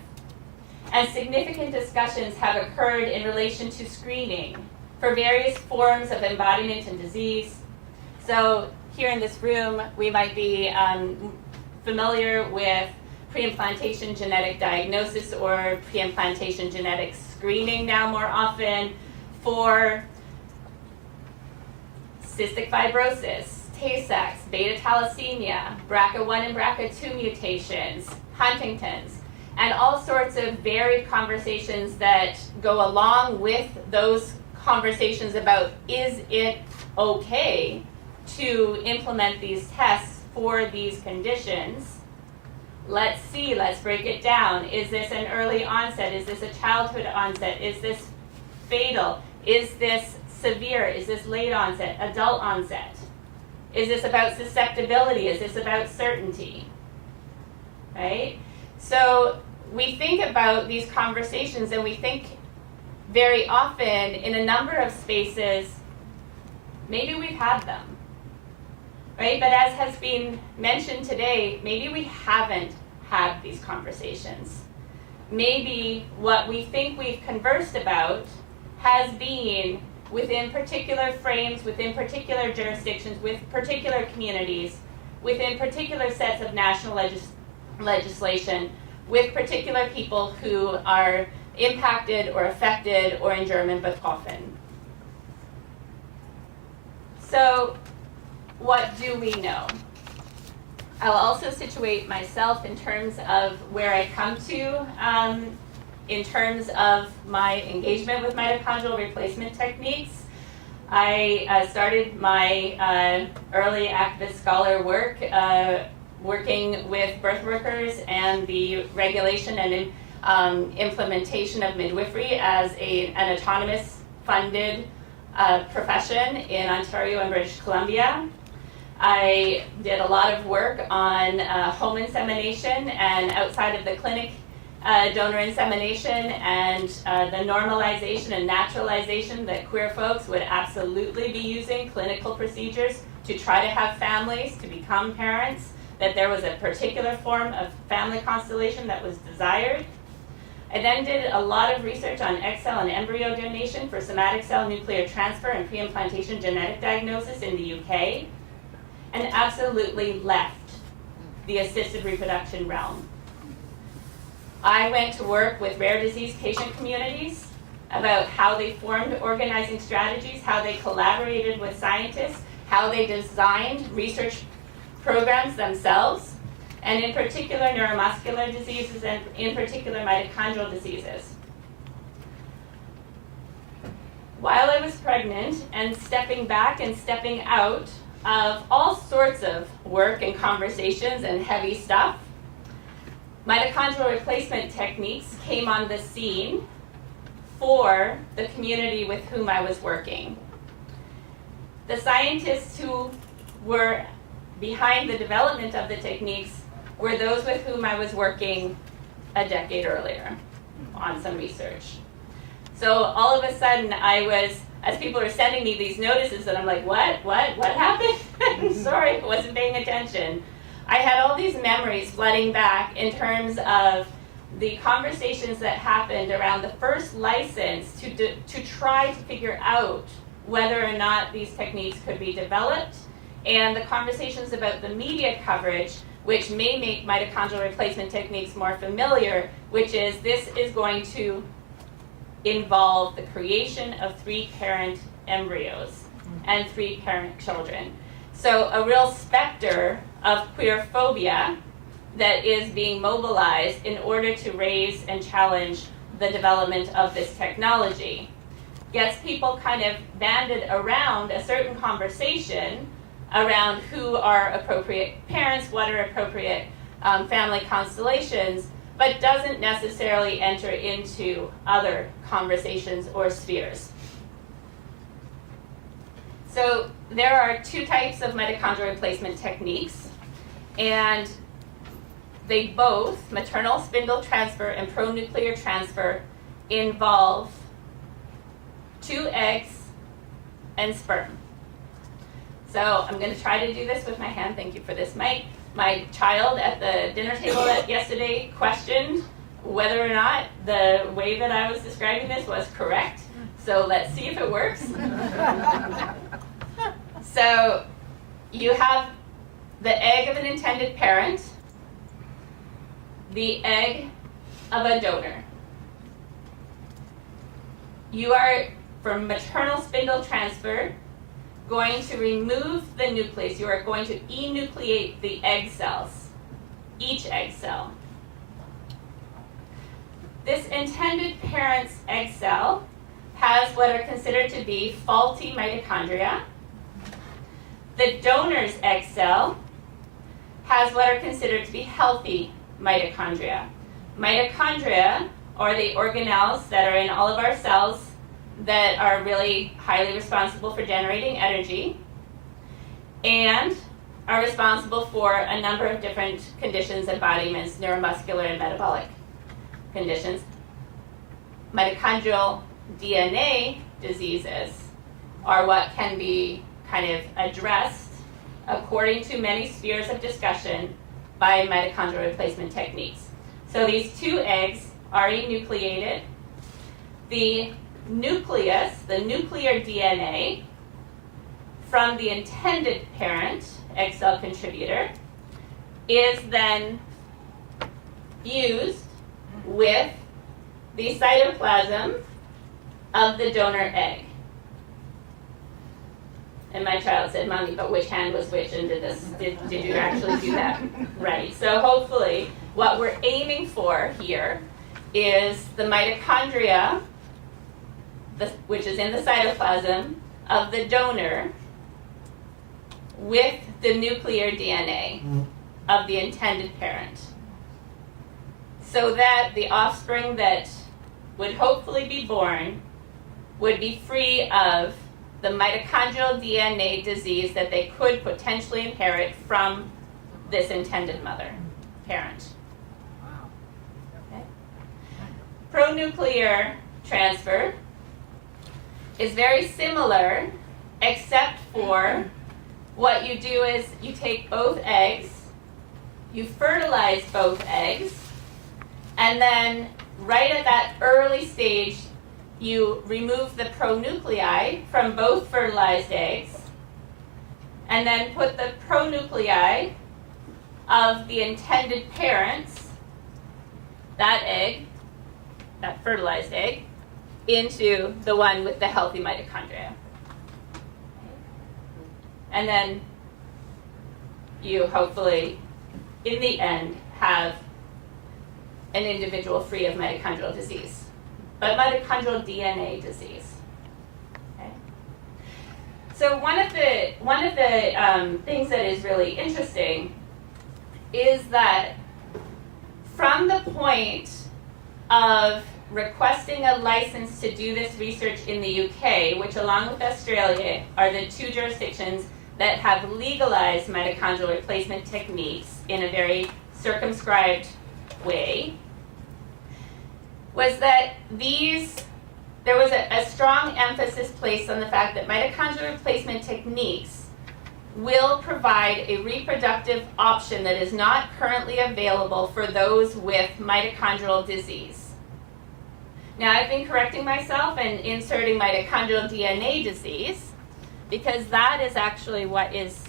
and significant discussions have occurred in relation to screening for various forms of embodiment and disease. So here in this room, we might be familiar with pre-implantation genetic diagnosis or pre-implantation genetic screening now more often for cystic fibrosis, Tay-Sachs, beta thalassemia, BRCA1 and BRCA2 mutations, Huntington's, and all sorts of varied conversations that go along with those conversations about is it okay to implement these tests for these conditions. Let's see, let's break it down. Is this an early onset? Is this a childhood onset? Is this fatal? Is this severe? Is this late onset, adult onset? Is this about susceptibility? Is this about certainty? Right? So we think about these conversations and we think very often in a number of spaces, maybe we've had them, right? But as has been mentioned today, maybe we haven't had these conversations. Maybe what we think we've conversed about has been within particular frames, within particular jurisdictions, with particular communities, within particular sets of national legislation, with particular people who are impacted or affected or in German but often. So what do we know? I'll also situate myself in terms of where I come to in terms of my engagement with mitochondrial replacement techniques. I started my early activist scholar work working with birth workers and the regulation and implementation of midwifery as an autonomous funded profession in Ontario and British Columbia. I did a lot of work on home insemination and outside of the clinic donor insemination and the normalization and naturalization that queer folks would absolutely be using clinical procedures to try to have families, to become parents, that there was a particular form of family constellation that was desired. I then did a lot of research on egg cell and embryo donation for somatic cell nuclear transfer and pre-implantation genetic diagnosis in the UK, and absolutely left the assisted reproduction realm. I went to work with rare disease patient communities about how they formed organizing strategies, how they collaborated with scientists, how they designed research programs themselves, and in particular neuromuscular diseases and in particular mitochondrial diseases. While I was pregnant and stepping back and stepping out of all sorts of work and conversations and heavy stuff, mitochondrial replacement techniques came on the scene for the community with whom I was working. The scientists who were behind the development of the techniques were those with whom I was working a decade earlier on some research. So all of a sudden I was, as people were sending me these notices, and I'm like, what happened? Sorry, I wasn't paying attention. I had all these memories flooding back in terms of the conversations that happened around the first license to try to figure out whether or not these techniques could be developed, and the conversations about the media coverage, which may make mitochondrial replacement techniques more familiar, which is this is going to involve the creation of 3-parent embryos and 3-parent children. So a real specter of queerphobia that is being mobilized in order to raise and challenge the development of this technology. Gets people kind of banded around a certain conversation around who are appropriate parents, what are appropriate family constellations, but doesn't necessarily enter into other conversations or spheres. So there are 2 types of mitochondrial replacement techniques, and they both, maternal spindle transfer and pronuclear transfer, involve 2 eggs and sperm. So I'm going to try to do this with my hand. Thank you for this mic. My child at the dinner table yesterday questioned whether or not the way that I was describing this was correct. So let's see if it works. So you have the egg of an intended parent, the egg of a donor. You are, for maternal spindle transfer, going to remove the nucleus. You are going to enucleate the egg cells, each egg cell. This intended parent's egg cell has what are considered to be faulty mitochondria. The donor's egg cell has what are considered to be healthy mitochondria. Mitochondria are the organelles that are in all of our cells that are really highly responsible for generating energy and are responsible for a number of different conditions, embodiments, neuromuscular and metabolic conditions. Mitochondrial DNA diseases are what can be kind of addressed according to many spheres of discussion by mitochondrial replacement techniques. So these 2 eggs are enucleated. The nucleus, the nuclear DNA from the intended parent, egg cell contributor, is then fused with the cytoplasm of the donor egg. And my child said, "Mommy, but which hand was which, and did you actually do that?" Right. So hopefully what we're aiming for here is the mitochondria, which is in the cytoplasm of the donor, with the nuclear DNA of the intended parent, so that the offspring that would hopefully be born would be free of the mitochondrial DNA disease that they could potentially inherit from this intended mother, parent. Okay. Pronuclear transfer is very similar, except for what you do is you take both eggs you fertilize both eggs, and then right at that early stage, you remove the pronuclei from both fertilized eggs, and then put the pronuclei of the intended parents, that egg, that fertilized egg, into the one with the healthy mitochondria. And then you hopefully, in the end, have an individual free of mitochondrial disease, but mitochondrial DNA disease. Okay? So one of the things that is really interesting is that from the point of requesting a license to do this research in the UK, which along with Australia are the two jurisdictions that have legalized mitochondrial replacement techniques in a very circumscribed way, was that there was a strong emphasis placed on the fact that mitochondrial replacement techniques will provide a reproductive option that is not currently available for those with mitochondrial disease. Now, I've been correcting myself and inserting mitochondrial DNA disease because that is actually what is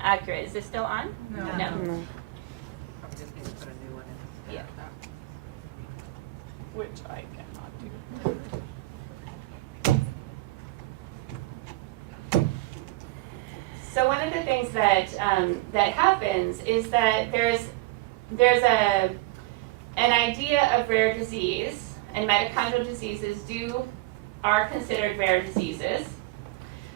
accurate. Is this still on? No. I'm just going to put a new one in. Yeah. Which I cannot do. So one of the things that that happens is that there's an idea of rare disease, and mitochondrial diseases are considered rare diseases.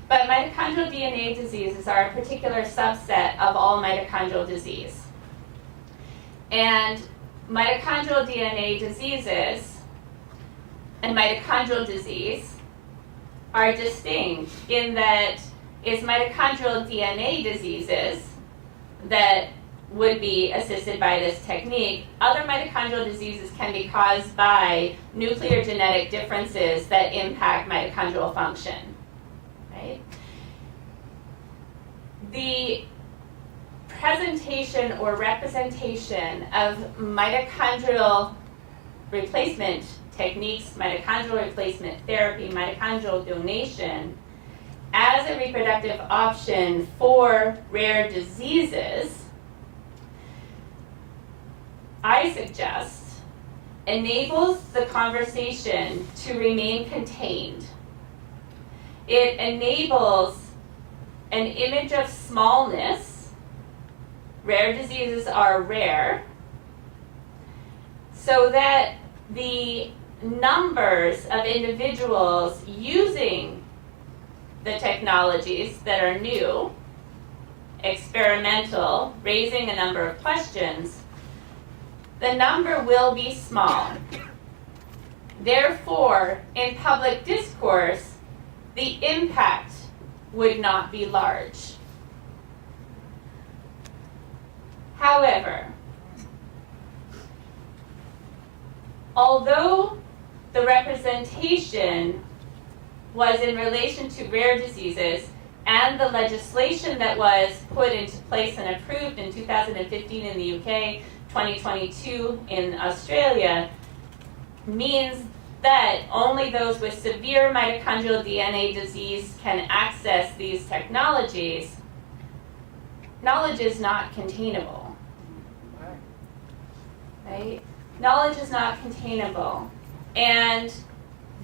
But mitochondrial DNA diseases are a particular subset of all mitochondrial disease. And mitochondrial DNA diseases and mitochondrial disease are distinct in that it's mitochondrial DNA diseases that would be assisted by this technique. Other mitochondrial diseases can be caused by nuclear genetic differences that impact mitochondrial function. Right? The presentation or representation of mitochondrial replacement techniques, mitochondrial replacement therapy, mitochondrial donation as a reproductive option for rare diseases, I suggest, enables the conversation to remain contained. It enables an image of smallness. Rare diseases are rare, so that the numbers of individuals using the technologies that are new, experimental, raising a number of questions, the number will be small. Therefore, in public discourse, the impact would not be large. However, although the representation was in relation to rare diseases and the legislation that was put into place and approved in 2015 in the UK, 2022 in Australia, means that only those with severe mitochondrial DNA disease can access these technologies, knowledge is not containable. Right? Knowledge is not containable. And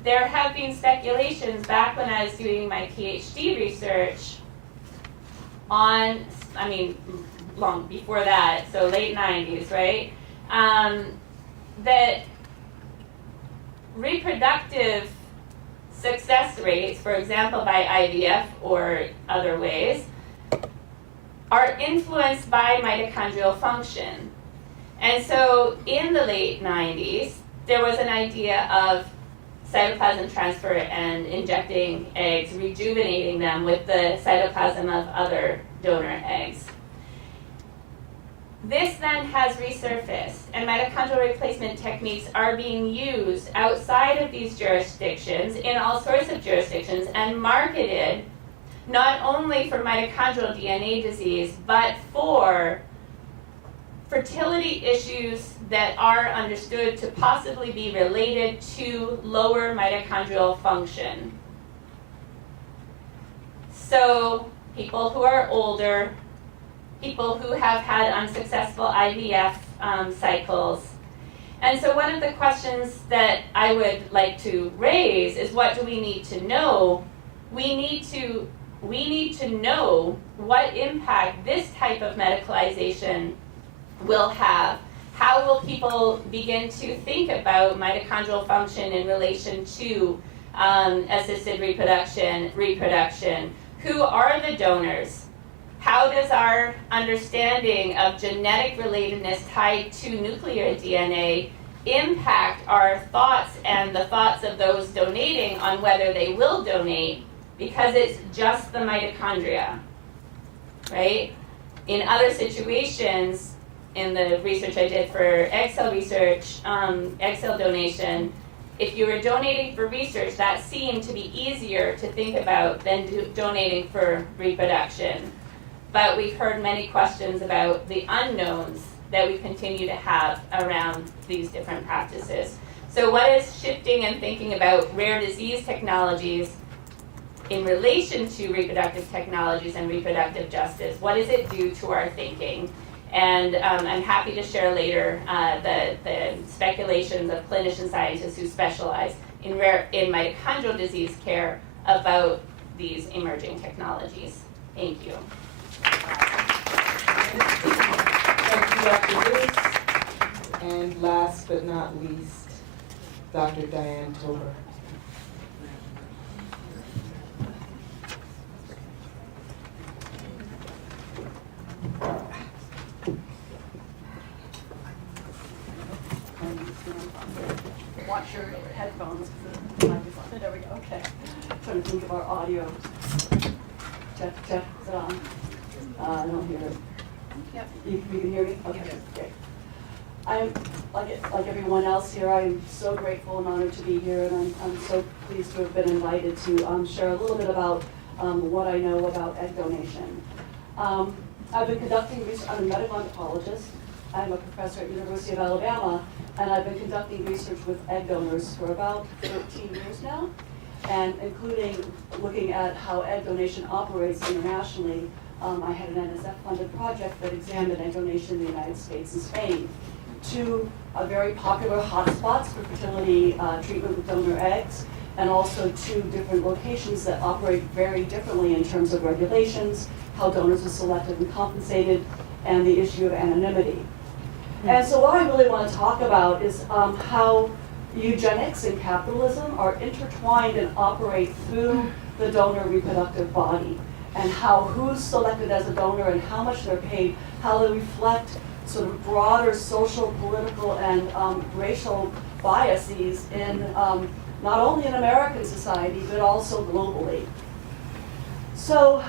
there have been speculations back when I was doing my PhD research on, long before that, so late 90s, right? That reproductive success rates, for example, by IVF or other ways, are influenced by mitochondrial function. And so in the late 90s, there was an idea of cytoplasm transfer and injecting eggs, rejuvenating them with the cytoplasm of other donor eggs. This then has resurfaced, and mitochondrial replacement techniques are being used outside of these jurisdictions, in all sorts of jurisdictions, and marketed not only for mitochondrial DNA disease, but for fertility issues that are understood to possibly be related to lower mitochondrial function. So people who are older, people who have had unsuccessful IVF cycles. And so one of the questions that I would like to raise is, what do we need to know? We need to know what impact this type of medicalization will have. How will people begin to think about mitochondrial function in relation to assisted reproduction? Who are the donors? How does our understanding of genetic relatedness tied to nuclear DNA impact our thoughts and the thoughts of those donating on whether they will donate, because it's just the mitochondria, right? In other situations, in the research I did for egg cell research, egg cell donation, if you were donating for research, that seemed to be easier to think about than donating for reproduction. But we've heard many questions about the unknowns that we continue to have around these different practices. So what is shifting and thinking about rare disease technologies in relation to reproductive technologies and reproductive justice? What does it do to our thinking? And I'm happy to share later the speculations of clinician scientists who specialize in mitochondrial disease care about these emerging technologies. Thank you. Thank you, Dr. Bruce. And last but not least, Dr. Diane Tober. Watch your headphones. There we go. Okay. Trying to think of our audio. Check. Is it on? I don't hear it. Yep. You can hear me? Okay. Great. I'm like everyone else here. I'm so grateful and honored to be here, and I'm so pleased to have been invited to share a little bit about what I know about egg donation. I've been conducting research. I'm a medical anthropologist. I'm a professor at University of Alabama, and I've been conducting research with egg donors for about 13 years now, and including looking at how egg donation operates internationally. I had an NSF-funded project that examined egg donation in the United States and Spain, two very popular hotspots for fertility treatment with donor eggs, and also two different locations that operate very differently in terms of regulations, how donors are selected and compensated, and the issue of anonymity. And so what I really want to talk about is how eugenics and capitalism are intertwined and operate through the donor reproductive body, and how who's selected as a donor and how much they're paid, how they reflect sort of broader social, political, and racial biases in not only in American society, but also globally. So,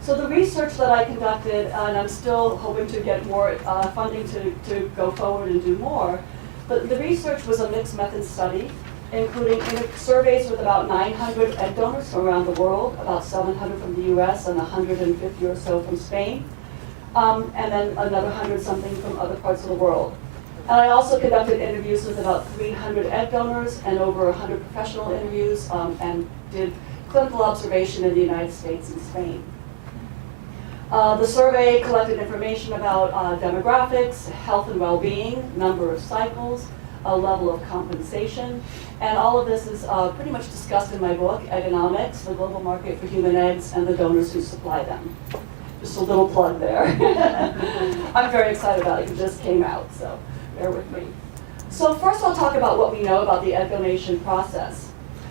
so the research that I conducted, and I'm still hoping to get more funding to go forward and do more, but the research was a mixed method study, including surveys with about 900 egg donors from around the world, about 700 from the US and 150 or so from Spain, and then another 100 something from other parts of the world. And I also conducted interviews with about 300 egg donors and over 100 professional interviews, and did clinical observation in the United States and Spain. The survey collected information about demographics, health and well-being, number of cycles, a level of compensation, and all of this is pretty much discussed in my book, Eggonomics, the Global Market for Human Eggs and the Donors Who Supply Them. Just a little plug there. I'm very excited about it. It just came out, so bear with me. So first I'll talk about what we know about the egg donation process.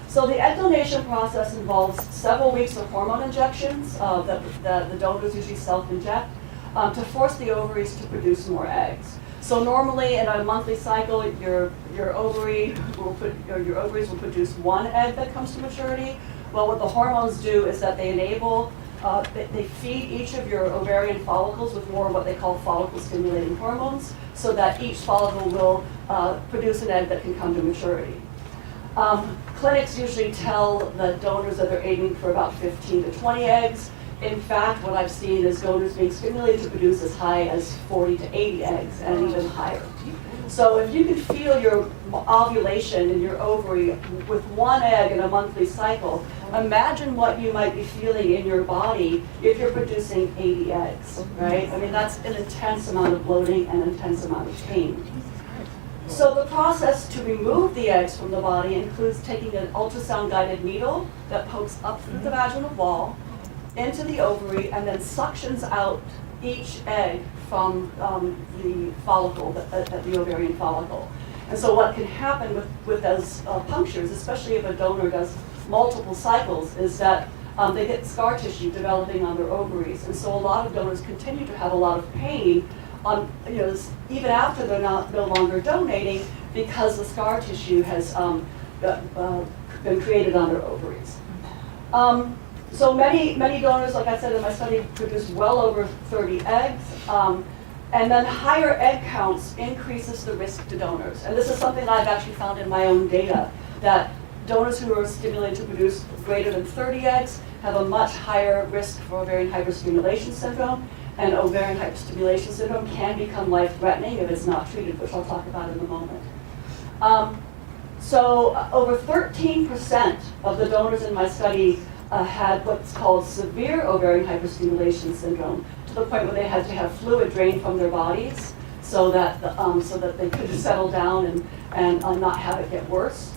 So the egg donation process involves several weeks of hormone injections that the donors usually self-inject to force the ovaries to produce more eggs. So normally in a monthly cycle, your ovaries will produce one egg that comes to maturity. Well, what the hormones do is that they enable, they feed each of your ovarian follicles with more of what they call follicle-stimulating hormones, so that each follicle will produce an egg that can come to maturity. Clinics usually tell the donors that they're aiming for about 15 to 20 eggs. in fact, what I've seen is donors being stimulated to produce as high as 40 to 80 eggs and even higher. So if you can feel your ovulation in your ovary with one egg in a monthly cycle, imagine what you might be feeling in your body if you're producing 80 eggs, right? I mean, that's an intense amount of bloating and an intense amount of pain. So the process to remove the eggs from the body includes taking an ultrasound-guided needle that pokes up through the vaginal wall into the ovary and then suctions out each egg from the follicle, the ovarian follicle. And so what can happen with those punctures, especially if a donor does multiple cycles, is that they get scar tissue developing on their ovaries. And so a lot of donors continue to have a lot of pain on, even after they're no longer donating, because the scar tissue has been created on their ovaries. So many donors, like I said in my study, produce well over 30 eggs. And then higher egg counts increases the risk to donors. And this is something I've actually found in my own data, that donors who are stimulated to produce greater than 30 eggs have a much higher risk for ovarian hyperstimulation syndrome. And ovarian hyperstimulation syndrome can become life-threatening if it's not treated, which I'll talk about in a moment. So over 13% of the donors in my study had what's called severe ovarian hyperstimulation syndrome, to the point where they had to have fluid drained from their bodies so that they could settle down and not have it get worse.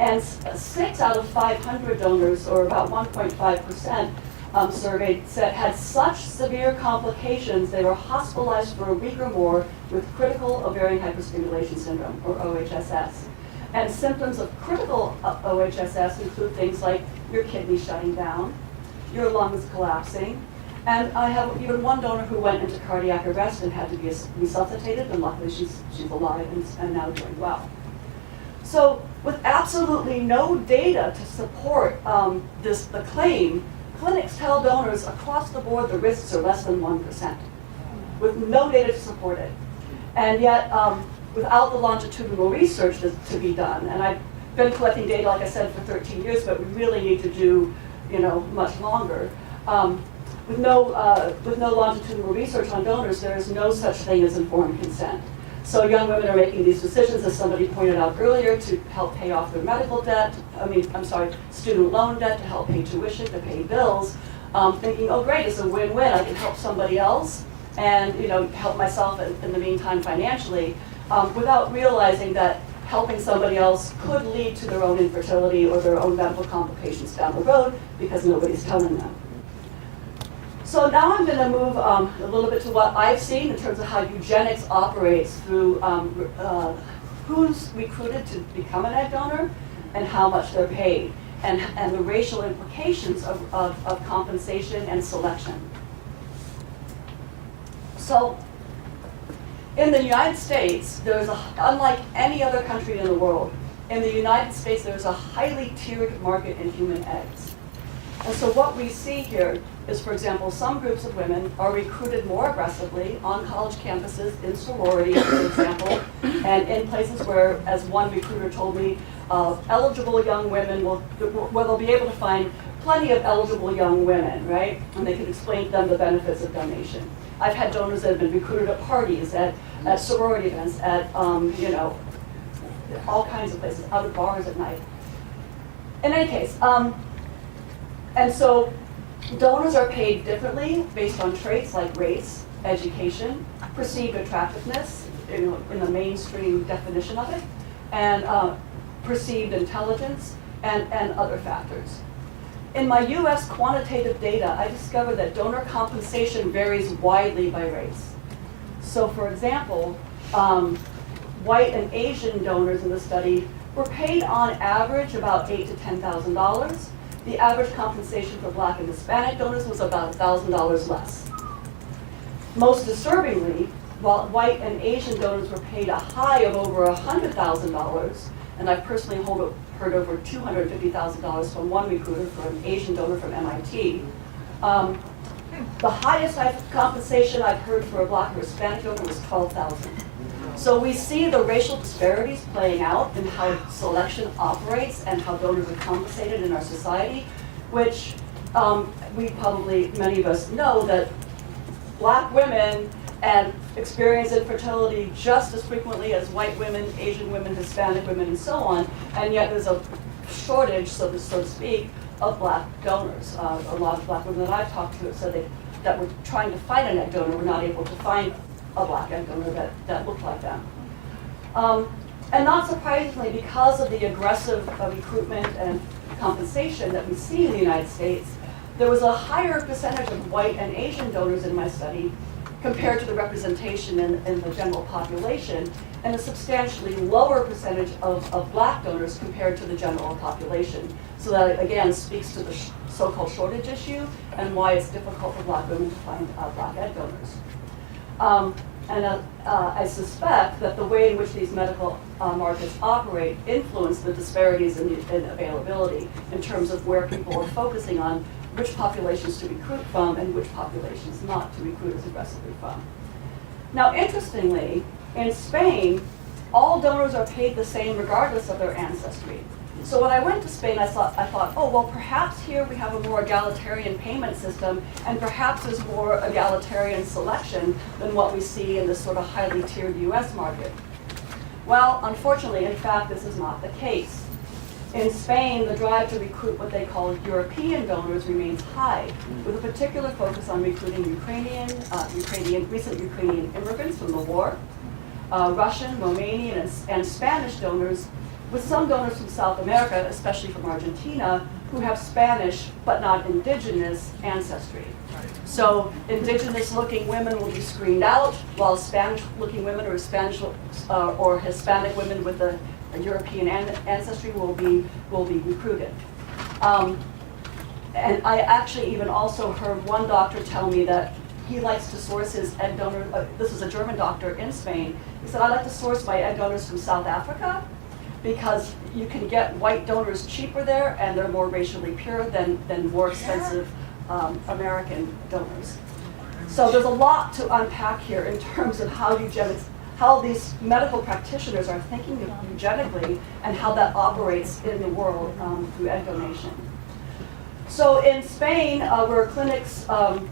And 6 out of 500 donors, or about 1.5%, surveyed had such severe complications they were hospitalized for a week or more with critical ovarian hyperstimulation syndrome, or OHSS. And symptoms of critical OHSS include things like your kidney shutting down, your lungs collapsing, and I have even one donor who went into cardiac arrest and had to be resuscitated, and luckily she's alive and now doing well. So with absolutely no data to support the claim, clinics tell donors across the board the risks are less than 1%, with no data to support it. And yet, without the longitudinal research to be done, and I've been collecting data, like I said, for 13 years, but we really need to do, much longer. With no longitudinal research on donors, there is no such thing as informed consent. So young women are making these decisions, as somebody pointed out earlier, to help pay off their medical debt, student loan debt, to help pay tuition, to pay bills, thinking, oh great, it's a win-win, I can help somebody else and help myself in the meantime financially, without realizing that helping somebody else could lead to their own infertility or their own medical complications down the road because nobody's telling them. So now I'm going to move a little bit to what I've seen in terms of how eugenics operates through who's recruited to become an egg donor and how much they're paid, and the racial implications of compensation and selection. So in the United States, unlike any other country in the world, in the United States there's a highly tiered market in human eggs. And so what we see here is, for example, some groups of women are recruited more aggressively on college campuses, in sororities, for example, and in places where, as one recruiter told me, eligible young women where they'll be able to find plenty of eligible young women, right? And they can explain to them the benefits of donation. I've had donors that have been recruited at parties, at sorority events, at all kinds of places, out of bars at night. In any case, and so donors are paid differently based on traits like race, education, perceived attractiveness, in the mainstream definition of it, and perceived intelligence, and other factors. In my US quantitative data, I discovered that donor compensation varies widely by race. So for example, white and Asian donors in the study were paid on average about $8,000 to $10,000. The average compensation for Black and Hispanic donors was about $1,000 less. Most disturbingly, while white and Asian donors were paid a high of over $100,000, and I've personally heard over $250,000 from one recruiter for an Asian donor from MIT. The highest compensation I've heard for a Black or Hispanic donor was $12,000. So we see the racial disparities playing out in how selection operates and how donors are compensated in our society, which many of us know that Black women and experience infertility just as frequently as white women, Asian women, Hispanic women, and so on, and yet there's a shortage, so to speak, of Black donors. A lot of Black women that I've talked to have said that were trying to find an egg donor were not able to find a Black egg donor that looked like them. And not surprisingly, because of the aggressive recruitment and compensation that we see in the United States, there was a higher percentage of white and Asian donors in my study compared to the representation in the general population, and a substantially lower percentage of Black donors compared to the general population. So that, again, speaks to the so-called shortage issue and why it's difficult for Black women to find Black egg donors. I suspect that the way in which these medical markets operate influence the disparities in availability in terms of where people are focusing on which populations to recruit from and which populations not to recruit as aggressively from. Now, interestingly, in Spain, all donors are paid the same regardless of their ancestry. So when I went to Spain, I thought, oh, well, perhaps here we have a more egalitarian payment system, and perhaps there's more egalitarian selection than what we see in this sort of highly tiered US market. Well, unfortunately, in fact, this is not the case. In Spain, the drive to recruit what they call European donors remains high, with a particular focus on recruiting recent Ukrainian immigrants from the war, Russian, Romanian, and Spanish donors, with some donors from South America, especially from Argentina, who have Spanish but not indigenous ancestry. So indigenous-looking women will be screened out, while Spanish-looking women or or Hispanic women with a European ancestry will be recruited. And I actually even also heard one doctor tell me that he likes to source his egg donors. This was a German doctor in Spain. He said, I like to source my egg donors from South Africa because you can get white donors cheaper there and they're more racially pure than more expensive American donors. So there's a lot to unpack here in terms of how these medical practitioners are thinking eugenically and how that operates in the world through egg donation. So in Spain, where clinics,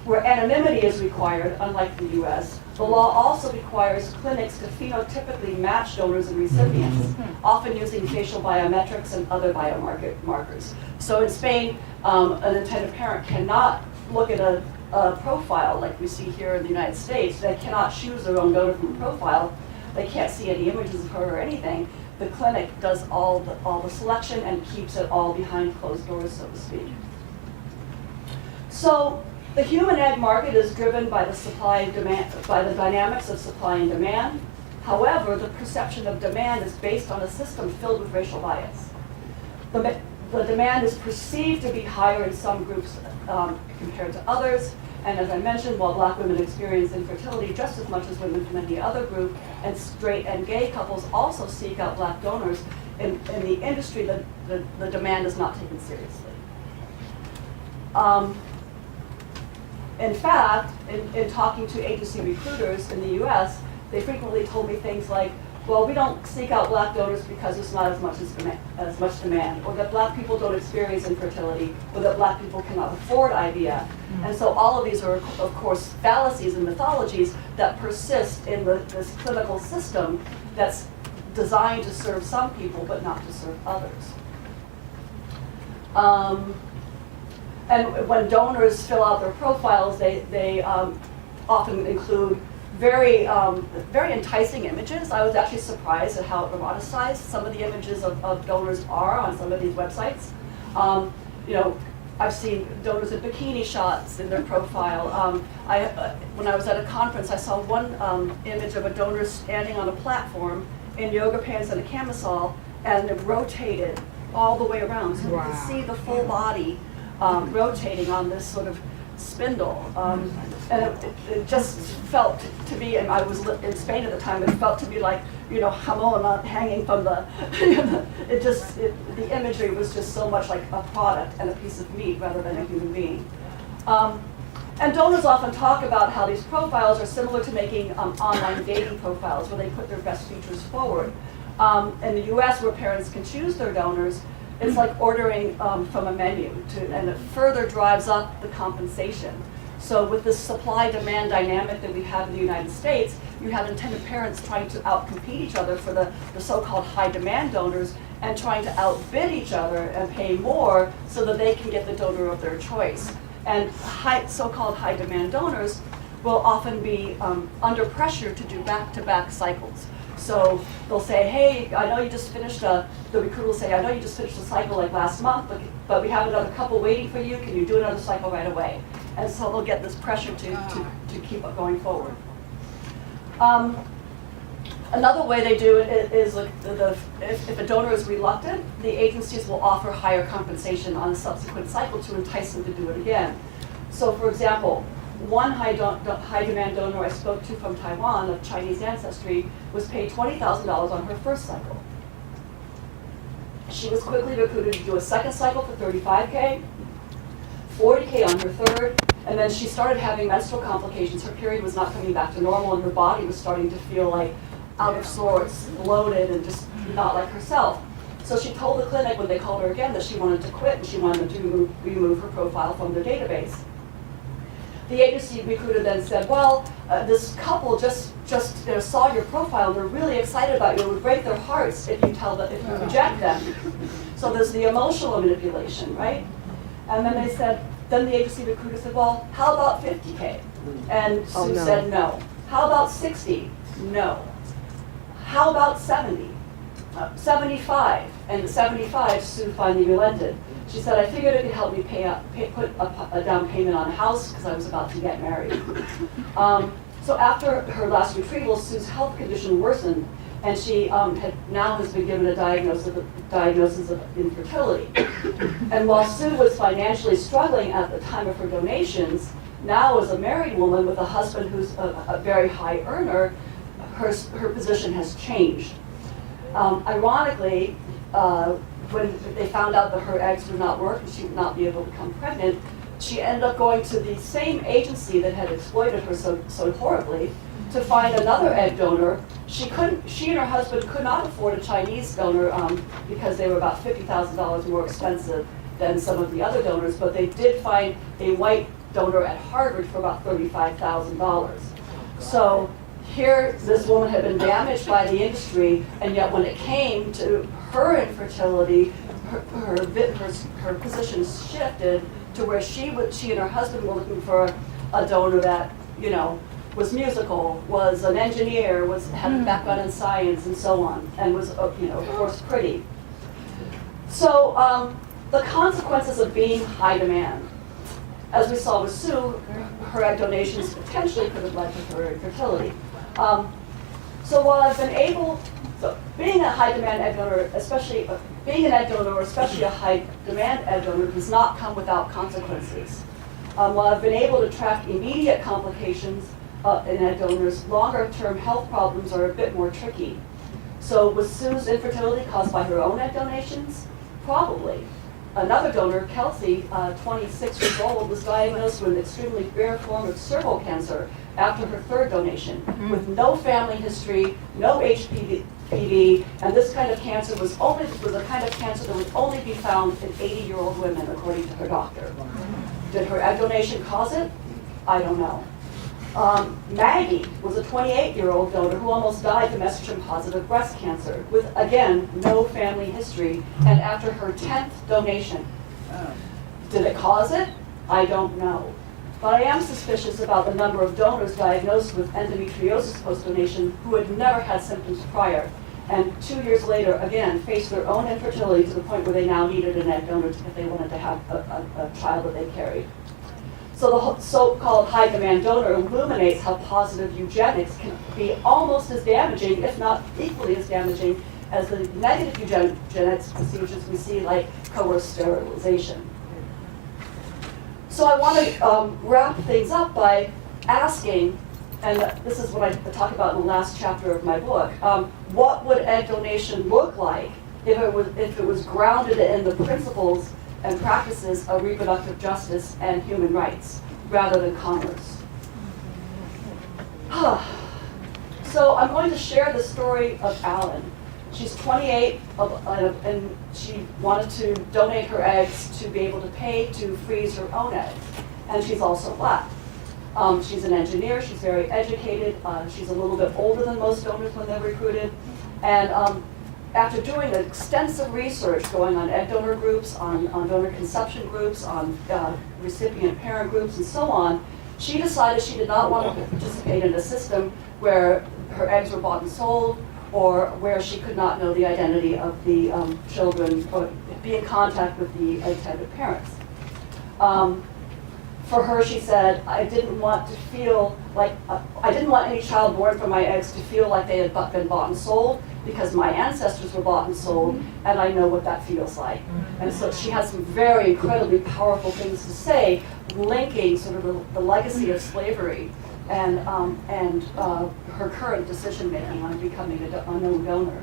where anonymity is required, unlike the US, the law also requires clinics to phenotypically match donors and recipients, often using facial biometrics and other biomarkers. So in Spain, an intended parent cannot look at a profile like we see here in the United States. They cannot choose their own donor from a profile. They can't see any images of her or anything. The clinic does all the selection and keeps it all behind closed doors, so to speak. So the human egg market is driven by the dynamics of supply and demand. However, the perception of demand is based on a system filled with racial bias. The demand is perceived to be higher in some groups compared to others. And as I mentioned, while Black women experience infertility just as much as women from any other group, and straight and gay couples also seek out Black donors, in the industry, the demand is not taken seriously. In fact, in talking to agency recruiters in the US, they frequently told me things like, well, we don't seek out Black donors because there's not as much demand, or that Black people don't experience infertility, or that Black people cannot afford IVF. And so all of these are, of course, fallacies and mythologies that persist in this clinical system that's designed to serve some people but not to serve others. And when donors fill out their profiles, they often include very enticing images. I was actually surprised at how eroticized some of the images of donors are on some of these websites. I've seen donors in bikini shots in their profile. When I was at a conference, I saw one image of a donor standing on a platform in yoga pants and a camisole, and it rotated all the way around. So you can see the full body rotating on this sort of spindle. And it just felt to be, and I was in Spain at the time, it felt to be like, jamon hanging from the, the imagery was just so much like a product and a piece of meat rather than a human being. And donors often talk about how these profiles are similar to making online dating profiles where they put their best features forward. In the US, where parents can choose their donors, it's like ordering from a menu, and it further drives up the compensation. So with this supply-demand dynamic that we have in the United States, you have intended parents trying to outcompete each other for the so-called high-demand donors and trying to outbid each other and pay more so that they can get the donor of their choice. And so-called high-demand donors will often be under pressure to do back-to-back cycles. So they'll say, hey, I know you just finished the recruiter will say, I know you just finished a cycle like last month, but we have another couple waiting for you. Can you do another cycle right away? And so they'll get this pressure to keep it going forward. Another way they do it is like if a donor is reluctant, the agencies will offer higher compensation on a subsequent cycle to entice them to do it again. So for example, one high-demand donor I spoke to from Taiwan of Chinese ancestry was paid $20,000 on her first cycle. She was quickly recruited to do a second cycle for $35K, $40K on her third, and then she started having menstrual complications. Her period was not coming back to normal, and her body was starting to feel like out of sorts, bloated, and just not like herself. So she told the clinic when they called her again that she wanted to quit and she wanted to remove her profile from their database. The agency recruiter then said, well, this couple just saw your profile and they're really excited about you. It would break their hearts if you reject them. So there's the emotional manipulation, right? And then then the agency recruiter said, well, how about 50K? And Sue said no. How about 60? No. How about 70? 75? And at 75, Sue finally relented. She said, I figured it could help me put a down payment on a house because I was about to get married. So after her last retrieval, Sue's health condition worsened, and she has been given a diagnosis of infertility. And while Sue was financially struggling at the time of her donations, now as a married woman with a husband who's a very high earner, her position has changed. Ironically, when they found out that her eggs would not work and she would not be able to become pregnant, she ended up going to the same agency that had exploited her so horribly to find another egg donor. She and her husband could not afford a Chinese donor because they were about $50,000 more expensive than some of the other donors, but they did find a white donor at Harvard for about $35,000. So here, this woman had been damaged by the industry, and yet when it came to her infertility, her position shifted to where she and her husband were looking for a donor that, was musical, was an engineer, had a background in science, and so on, and was, of course, pretty. So the consequences of being high demand. As we saw with Sue, her egg donations potentially could have led to her infertility. So while I've been being a high demand egg donor, especially being an egg donor, or especially a high demand egg donor, does not come without consequences. While I've been able to track immediate complications in egg donors, longer term health problems are a bit more tricky. So was Sue's infertility caused by her own egg donations? Probably. Another donor, Kelsey, 26 years old, was diagnosed with an extremely rare form of cervical cancer after her third donation, with no family history, no HPV, and this kind of cancer was a kind of cancer that would only be found in 80-year-old women, according to her doctor. Did her egg donation cause it? I don't know. Maggie was a 28-year-old donor who almost died from estrogen-positive breast cancer with, again, no family history, and after her 10th donation. Did it cause it? I don't know. But I am suspicious about the number of donors diagnosed with endometriosis post-donation who had never had symptoms prior, and 2 years later, again, faced their own infertility to the point where they now needed an egg donor if they wanted to have a child that they carried. So the so-called high-demand donor illuminates how positive eugenics can be almost as damaging, if not equally as damaging, as the negative eugenics procedures we see, like coerced sterilization. So I want to wrap things up by asking, and this is what I talk about in the last chapter of my book, what would egg donation look like if it was grounded in the principles and practices of reproductive justice and human rights, rather than commerce? So I'm going to share the story of Alan. She's 28, and she wanted to donate her eggs to be able to pay to freeze her own eggs. And she's also Black. She's an engineer, she's very educated, she's a little bit older than most donors when they're recruited. And after doing extensive research going on egg donor groups, on donor conception groups, on recipient parent groups, and so on, she decided she did not want to participate in a system where her eggs were bought and sold, or where she could not know the identity of the children, or be in contact with the intended parents. For her, she said, I didn't want to feel like, I didn't want any child born from my eggs to feel like they had been bought and sold, because my ancestors were bought and sold, and I know what that feels like. And so she has some very incredibly powerful things to say, linking sort of the legacy of slavery and her current decision-making on becoming a known donor.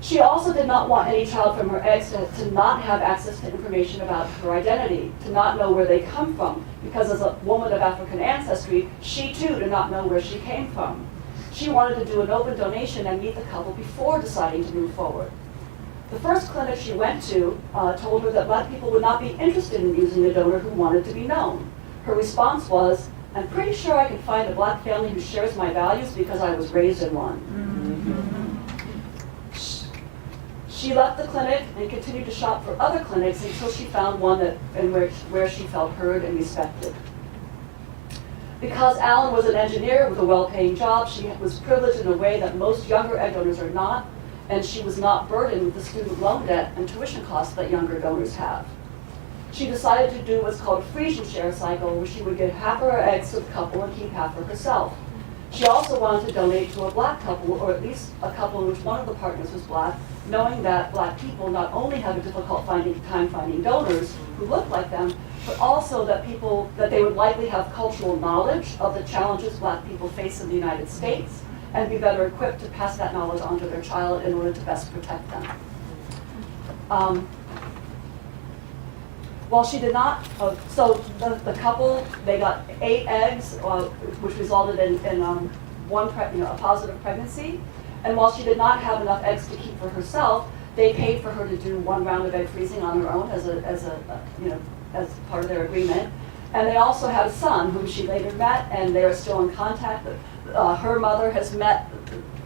She also did not want any child from her eggs to not have access to information about her identity, to not know where they come from, because as a woman of African ancestry, she too did not know where she came from. She wanted to do an open donation and meet the couple before deciding to move forward. The first clinic she went to told her that Black people would not be interested in using a donor who wanted to be known. Her response was, I'm pretty sure I can find a Black family who shares my values because I was raised in one. She left the clinic and continued to shop for other clinics until she found one where she felt heard and respected. Because Alan was an engineer with a well-paying job, she was privileged in a way that most younger egg donors are not, and she was not burdened with the student loan debt and tuition costs that younger donors have. She decided to do what's called a freeze and share cycle, where she would give half of her eggs to the couple and keep half for herself. She also wanted to donate to a Black couple, or at least a couple in which one of the partners was Black, knowing that Black people not only have a difficult time finding donors who look like them, but also that they would likely have cultural knowledge of the challenges Black people face in the United States, and be better equipped to pass that knowledge on to their child in order to best protect them. While she did not, so the couple, they got 8 eggs, which resulted in a positive pregnancy. And while she did not have enough eggs to keep for herself, they paid for her to do 1 round of egg freezing on her own as part of their agreement. And they also had a son whom she later met, and they are still in contact. Her mother has met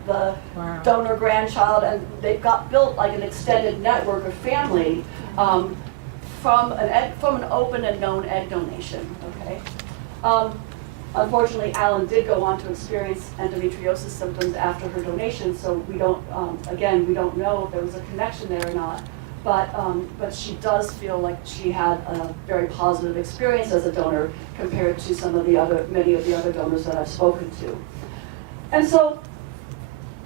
the donor grandchild, and they've built like an extended network of family from an open and known egg donation. Okay. Unfortunately, Alan did go on to experience endometriosis symptoms after her donation, so we don't know if there was a connection there or not. But she does feel like she had a very positive experience as a donor compared to many of the other donors that I've spoken to. And so,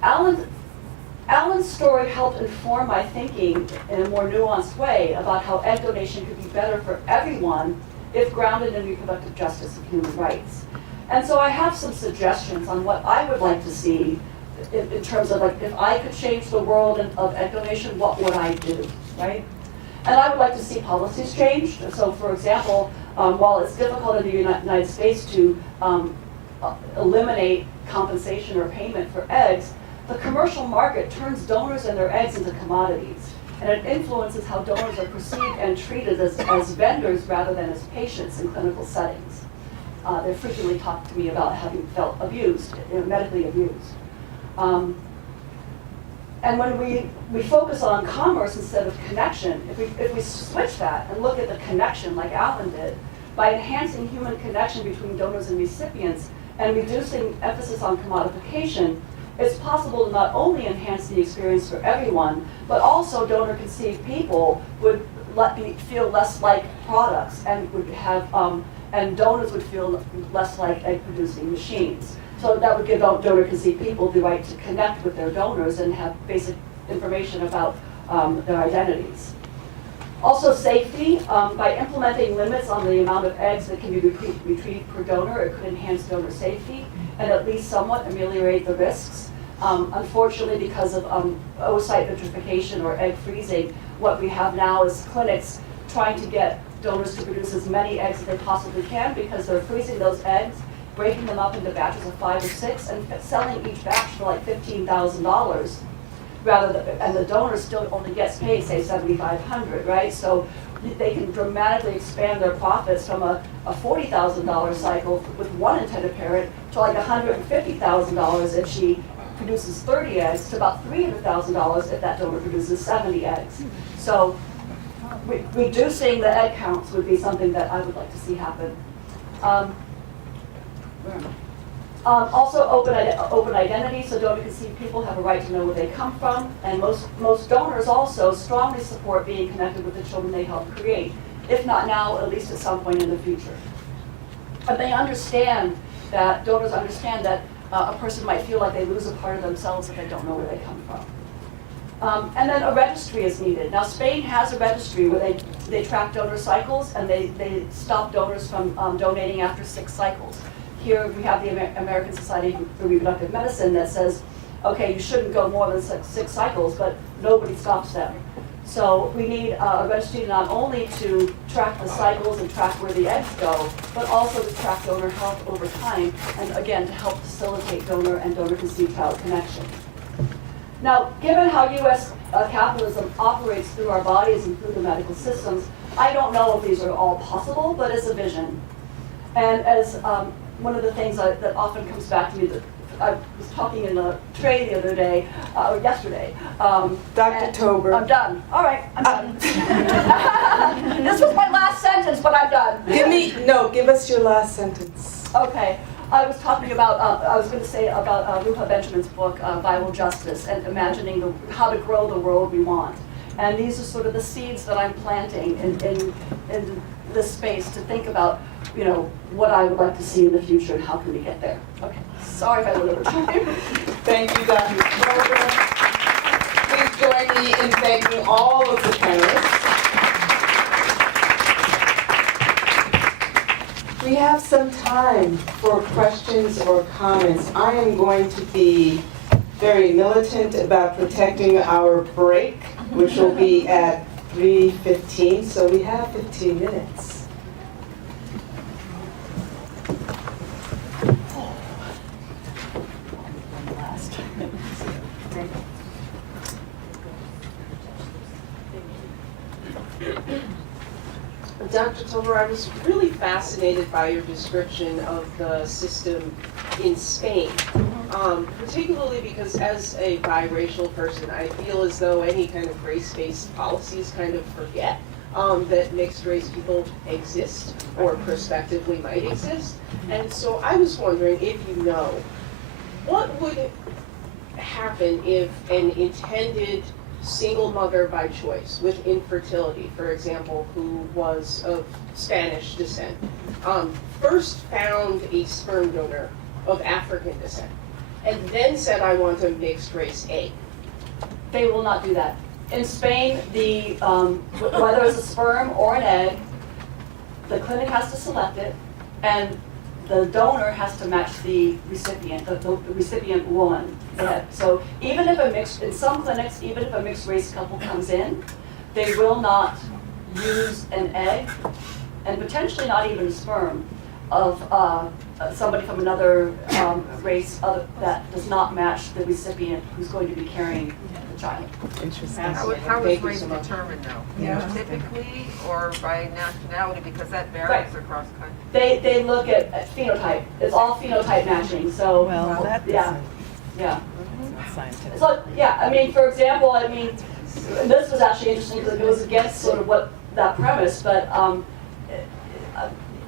Alan's story helped inform my thinking in a more nuanced way about how egg donation could be better for everyone if grounded in reproductive justice and human rights. And so I have some suggestions on what I would like to see in terms of, like, if I could change the world of egg donation, what would I do, right? And I would like to see policies changed. So, for example, while it's difficult in the United States to eliminate compensation or payment for eggs, the commercial market turns donors and their eggs into commodities. And it influences how donors are perceived and treated as vendors rather than as patients in clinical settings. They frequently talk to me about having felt abused, medically abused. And when we focus on commerce instead of connection, if we switch that and look at the connection like Alan did, by enhancing human connection between donors and recipients and reducing emphasis on commodification, it's possible to not only enhance the experience for everyone, but also donor-conceived people would feel less like products and would have, and donors would feel less like egg-producing machines. So that would give donor-conceived people the right to connect with their donors and have basic information about their identities. Also safety, by implementing limits on the amount of eggs that can be retrieved per donor, it could enhance donor safety and at least somewhat ameliorate the risks. Unfortunately, because of oocyte vitrification or egg freezing, what we have now is clinics trying to get donors to produce as many eggs as they possibly can because they're freezing those eggs, breaking them up into batches of 5 or 6, and selling each batch for like $15,000. and the donor still only gets paid, say, $7,500, right? So they can dramatically expand their profits from a $40,000 cycle with one intended parent to like $150,000 if she produces 30 eggs, to about $300,000 if that donor produces 70 eggs. So reducing the egg counts would be something that I would like to see happen. Where am I? Also, open identity, so donor conceived people have a right to know where they come from, and most donors also strongly support being connected with the children they help create, if not now, at least at some point in the future. And they understand that, donors understand that a person might feel like they lose a part of themselves if they don't know where they come from. And then a registry is needed. Now, Spain has a registry where they track donor cycles, and they stop donors from donating after 6 cycles. Here we have the American Society for Reproductive Medicine that says, okay, you shouldn't go more than 6 cycles, but nobody stops them. So we need a registry not only to track the cycles and track where the eggs go, but also to track donor health over time, and again, to help facilitate donor and donor-conceived child connection. Now, given how U.S. Capitalism operates through our bodies and through the medical systems, I don't know if these are all possible, but it's a vision. And as one of the things that often comes back to me, that I was talking in a tray the other day, or yesterday. Dr. Tober. I'm done. All right, I'm done. This was my last sentence, but I'm done. Give us your last sentence. Okay. I was talking about, I was going to say about Ruha Benjamin's book, Viral Justice, and imagining how to grow the world we want. And these are sort of the seeds that I'm planting in this space to think about, what I would like to see in the future and how can we get there. Okay, sorry if I went over time. Thank you, Dr. Tober. Please join me in thanking all of the panelists. We have some time for questions or comments. I am going to be very militant about protecting our break, which will be at 3:15, so we have 15 minutes. Dr. Tober, I was really fascinated by your description of the system in Spain, particularly because as a biracial person, I feel as though any kind of race-based policies kind of forget that mixed race people exist or prospectively might exist. And so I was wondering if you know, what would happen if an intended single mother by choice with infertility, for example, who was of Spanish descent, first found a sperm donor of African descent, and then said, I want a mixed race egg? They will not do that. In Spain, whether it's a sperm or an egg, the clinic has to select it, and the donor has to match the recipient, the recipient woman. So even if in some clinics, even if a mixed race couple comes in, they will not use an egg, and potentially not even a sperm, of somebody from another race that does not match the recipient who's going to be carrying the child. Interesting. How is race determined though? Typically or by nationality, because that varies across countries? They look at phenotype. It's all phenotype matching, so. Well, that Yeah. Yeah. isn't scientific. So, yeah, for example, this was actually interesting because it goes against sort of what that premise, but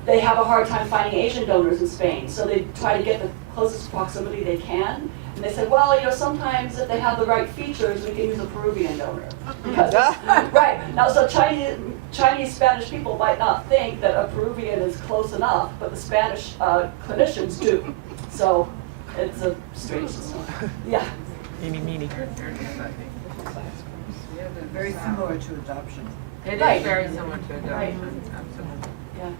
they have a hard time finding Asian donors in Spain, so they try to get the closest proximity they can. And they said, well, sometimes if they have the right features, we can use a Peruvian donor. Because right now, so Chinese Spanish people might not think that a Peruvian is close enough, but the Spanish clinicians do. So it's a strange system. Yeah. Yeah, they're very similar to adoption. It Right. is very similar to adoption, Right. absolutely. Yeah.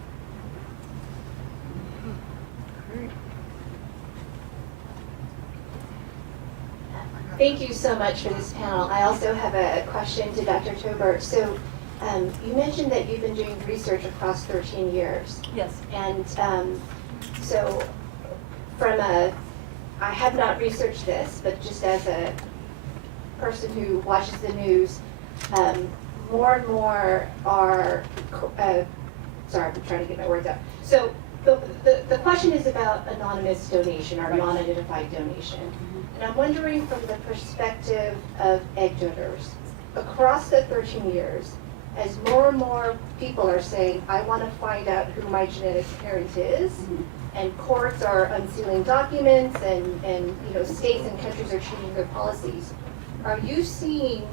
Thank you so much for this panel. I also have a question to Dr. Tober. So you mentioned that you've been doing research across 13 years. Yes. And so I have not researched this, but just as a person who watches the news, more and more are, sorry, I'm trying to get my words out. So the question is about anonymous donation or non-identified donation. And I'm wondering from the perspective of egg donors, across the 13 years, as more and more people are saying, I want to find out who my genetic parent is, and courts are unsealing documents, and states and countries are changing their policies, are you seeing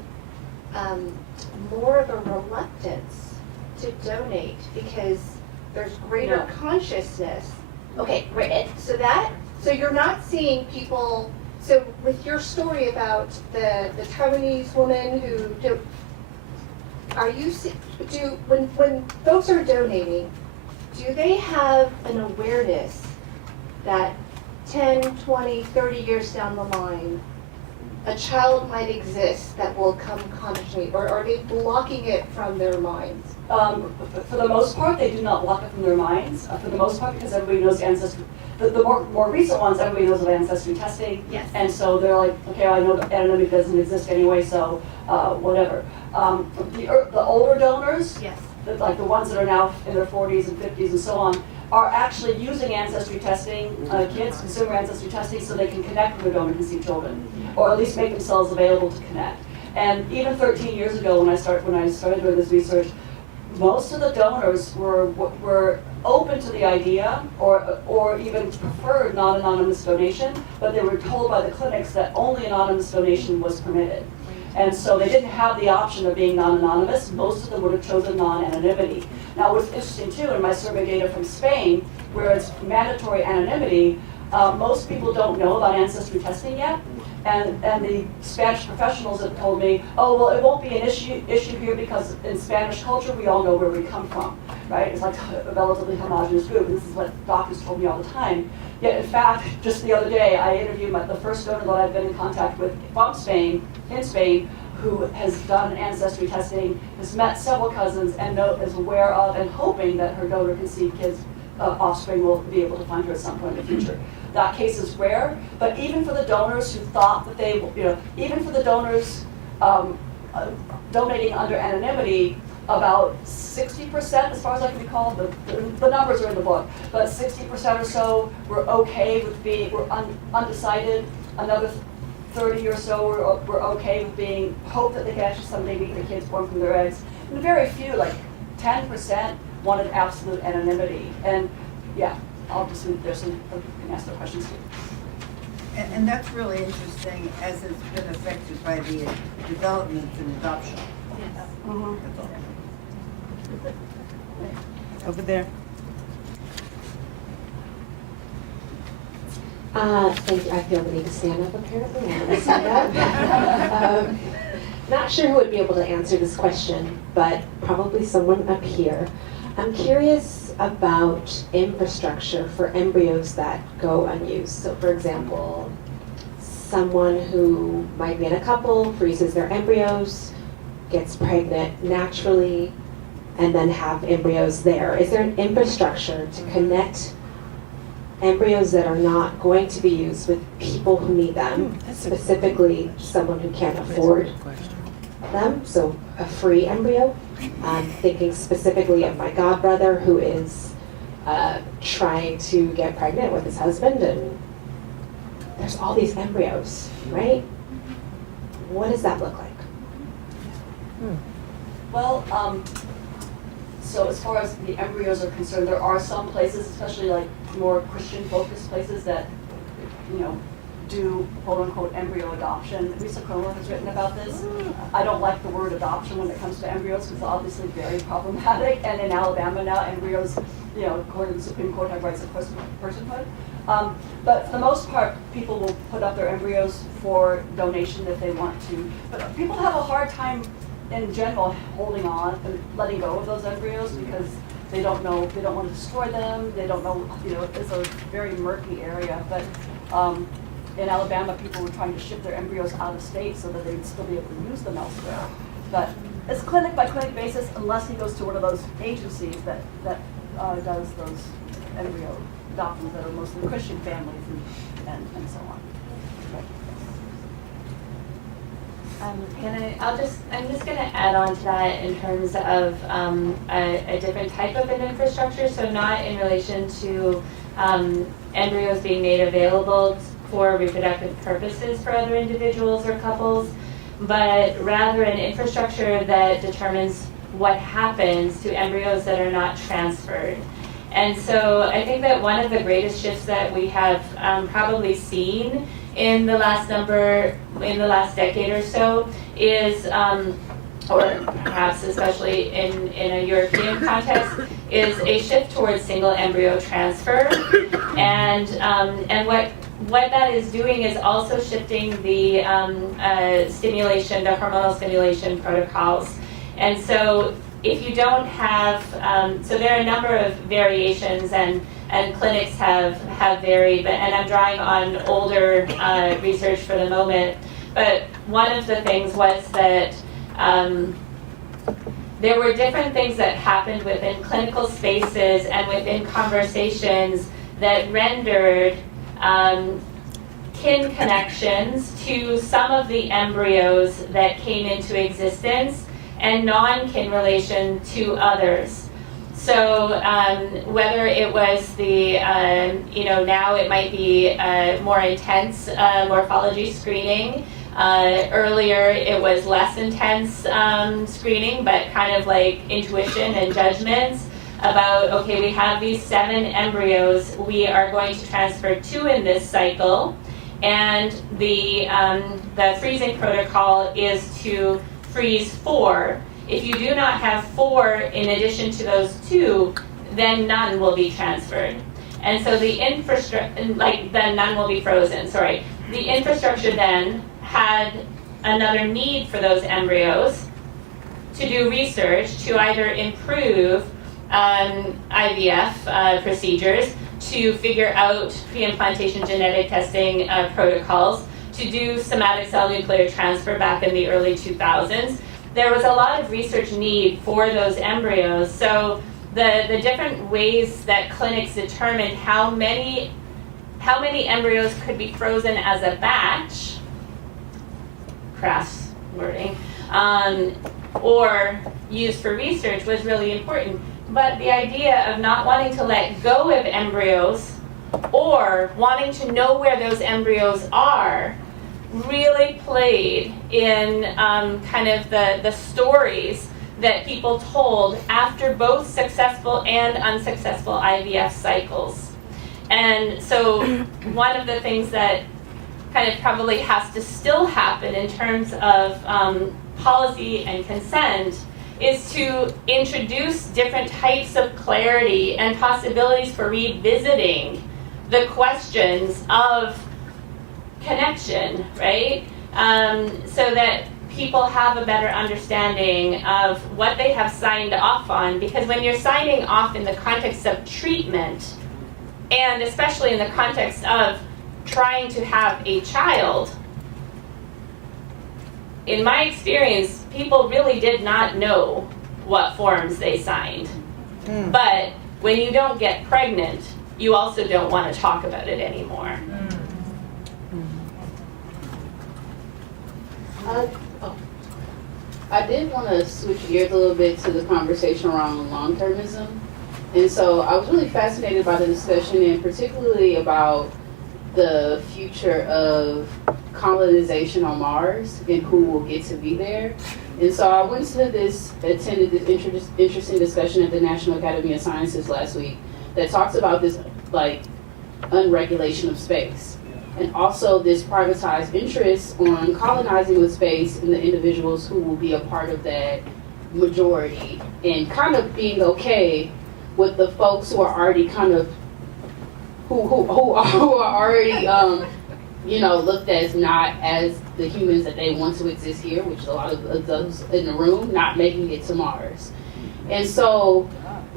more of a reluctance to donate because there's greater consciousness? Okay, great. So you're not seeing people. So with your story about the Taiwanese woman who when folks are donating, do they have an awareness that 10, 20, 30 years down the line, a child might exist that will come contact me, or are they blocking it from their minds? For the most part, they do not block it from their minds. For the most part, because everybody knows ancestry. The more recent ones, everybody knows of ancestry testing. Yes. And so they're like, okay, I know that anonymity doesn't exist anyway, so whatever. The older donors, Yes. like the ones that are now in their 40s and 50s and so on, are actually using ancestry testing, kids, consumer ancestry testing, so they can connect with their donor-conceived children, or at least make themselves available to connect. And even 13 years ago, when I started doing this research, most of the donors were open to the idea, or even preferred non-anonymous donation, but they were told by the clinics that only anonymous donation was permitted. And so they didn't have the option of being non-anonymous. Most of them would have chosen non-anonymity. Now what's interesting too, in my survey data from Spain, where it's mandatory anonymity, most people don't know about ancestry testing yet. And the Spanish professionals have told me, oh, well, it won't be an issue here because in Spanish culture, we all know where we come from, right? It's like a relatively homogenous group. And this is what doctors told me all the time. Yet, in fact, just the other day, I interviewed the first donor that I've been in contact with from Spain, in Spain, who has done ancestry testing, has met several cousins, and is aware of and hoping that her donor-conceived kids' offspring will be able to find her at some point in the future. That case is rare, but even for the donors who thought that they, even for the donors donating under anonymity, about 60%, as far as I can recall, the numbers are in the book, but 60% or so were okay with were undecided. Another 30 or so were okay with hope that they could actually someday meet their kids born from their eggs. And very few, like 10%, wanted absolute anonymity. And yeah, I'll just leave there so you can ask their questions too. And that's really interesting, as it's been affected by the developments in adoption. Yes. That's all. Over there. Thank you. I feel the need to stand up apparently. I'm going to stand up. Not sure who would be able to answer this question, but probably someone up here. I'm curious about infrastructure for embryos that go unused. So for example, someone who might be in a couple, freezes their embryos, gets pregnant naturally, and then have embryos there. Is there an infrastructure to connect embryos that are not going to be used with people who need them, specifically someone who can't afford them, so a free embryo? Thinking specifically of my godbrother who is trying to get pregnant with his husband, and there's all these embryos, right? What does that look like? Well, so as far as the embryos are concerned, there are some places, especially like more Christian-focused places that, do quote-unquote embryo adoption. Lisa Cromer has written about this. I don't like the word adoption when it comes to embryos because it's obviously very problematic. And in Alabama now, embryos, according to the Supreme Court, have rights of personhood. But for the most part, people will put up their embryos for donation if they want to. But people have a hard time in general holding on and letting go of those embryos because they don't know, they don't want to destroy them, they don't know, it's a very murky area. But in Alabama, people were trying to ship their embryos out of state so that they'd still be able to use them elsewhere. But it's clinic by clinic basis, unless he goes to one of those agencies that does those embryo adoptions that are mostly Christian families and so on. I'm just going to add on to that in terms of a different type of an infrastructure. So not in relation to embryos being made available for reproductive purposes for other individuals or couples, but rather an infrastructure that determines what happens to embryos that are not transferred. And so I think that one of the greatest shifts that we have probably seen in the last decade or so is, or perhaps especially in a European context, is a shift towards single embryo transfer. And what that is doing is also shifting the stimulation, the hormonal stimulation protocols. And so if you don't have, so there are a number of variations and clinics have varied, and I'm drawing on older research for the moment, but one of the things was that there were different things that happened within clinical spaces and within conversations that rendered kin connections to some of the embryos that came into existence and non-kin relation to others. So whether it was the, now it might be more intense morphology screening. Earlier it was less intense screening, but kind of like intuition and judgments about, okay, we have these 7 embryos, we are going to transfer 2 in this cycle, and the freezing protocol is to freeze 4. If you do not have 4 in addition to those 2, then none will be transferred. And so the infrastructure, then none will be frozen, sorry. The infrastructure then had another need for those embryos to do research to either improve IVF procedures, to figure out pre-implantation genetic testing protocols, to do somatic cell nuclear transfer back in the early 2000s. There was a lot of research need for those embryos. So the different ways that clinics determined how many embryos could be frozen as a batch, crass wording, or used for research was really important. But the idea of not wanting to let go of embryos or wanting to know where those embryos are really played in kind of the stories that people told after both successful and unsuccessful IVF cycles. And so one of the things that kind of probably has to still happen in terms of policy and consent is to introduce different types of clarity and possibilities for revisiting the questions of connection, right? So that people have a better understanding of what they have signed off on. Because when you're signing off in the context of treatment, and especially in the context of trying to have a child, in my experience, people really did not know what forms they signed. But when you don't get pregnant, you also don't want to talk about it anymore. I did want to switch gears a little bit to the conversation around long-termism. And so I was really fascinated by the discussion, and particularly about the future of colonization on Mars and who will get to be there. And so I attended this interesting discussion at the National Academy of Sciences last week that talks about this unregulation of space, and also this privatized interest on colonizing with space and the individuals who will be a part of that majority, and kind of being okay with the folks who are already kind of who are already looked as not as the humans that they want to exist here, which a lot of those in the room, not making it to Mars. And so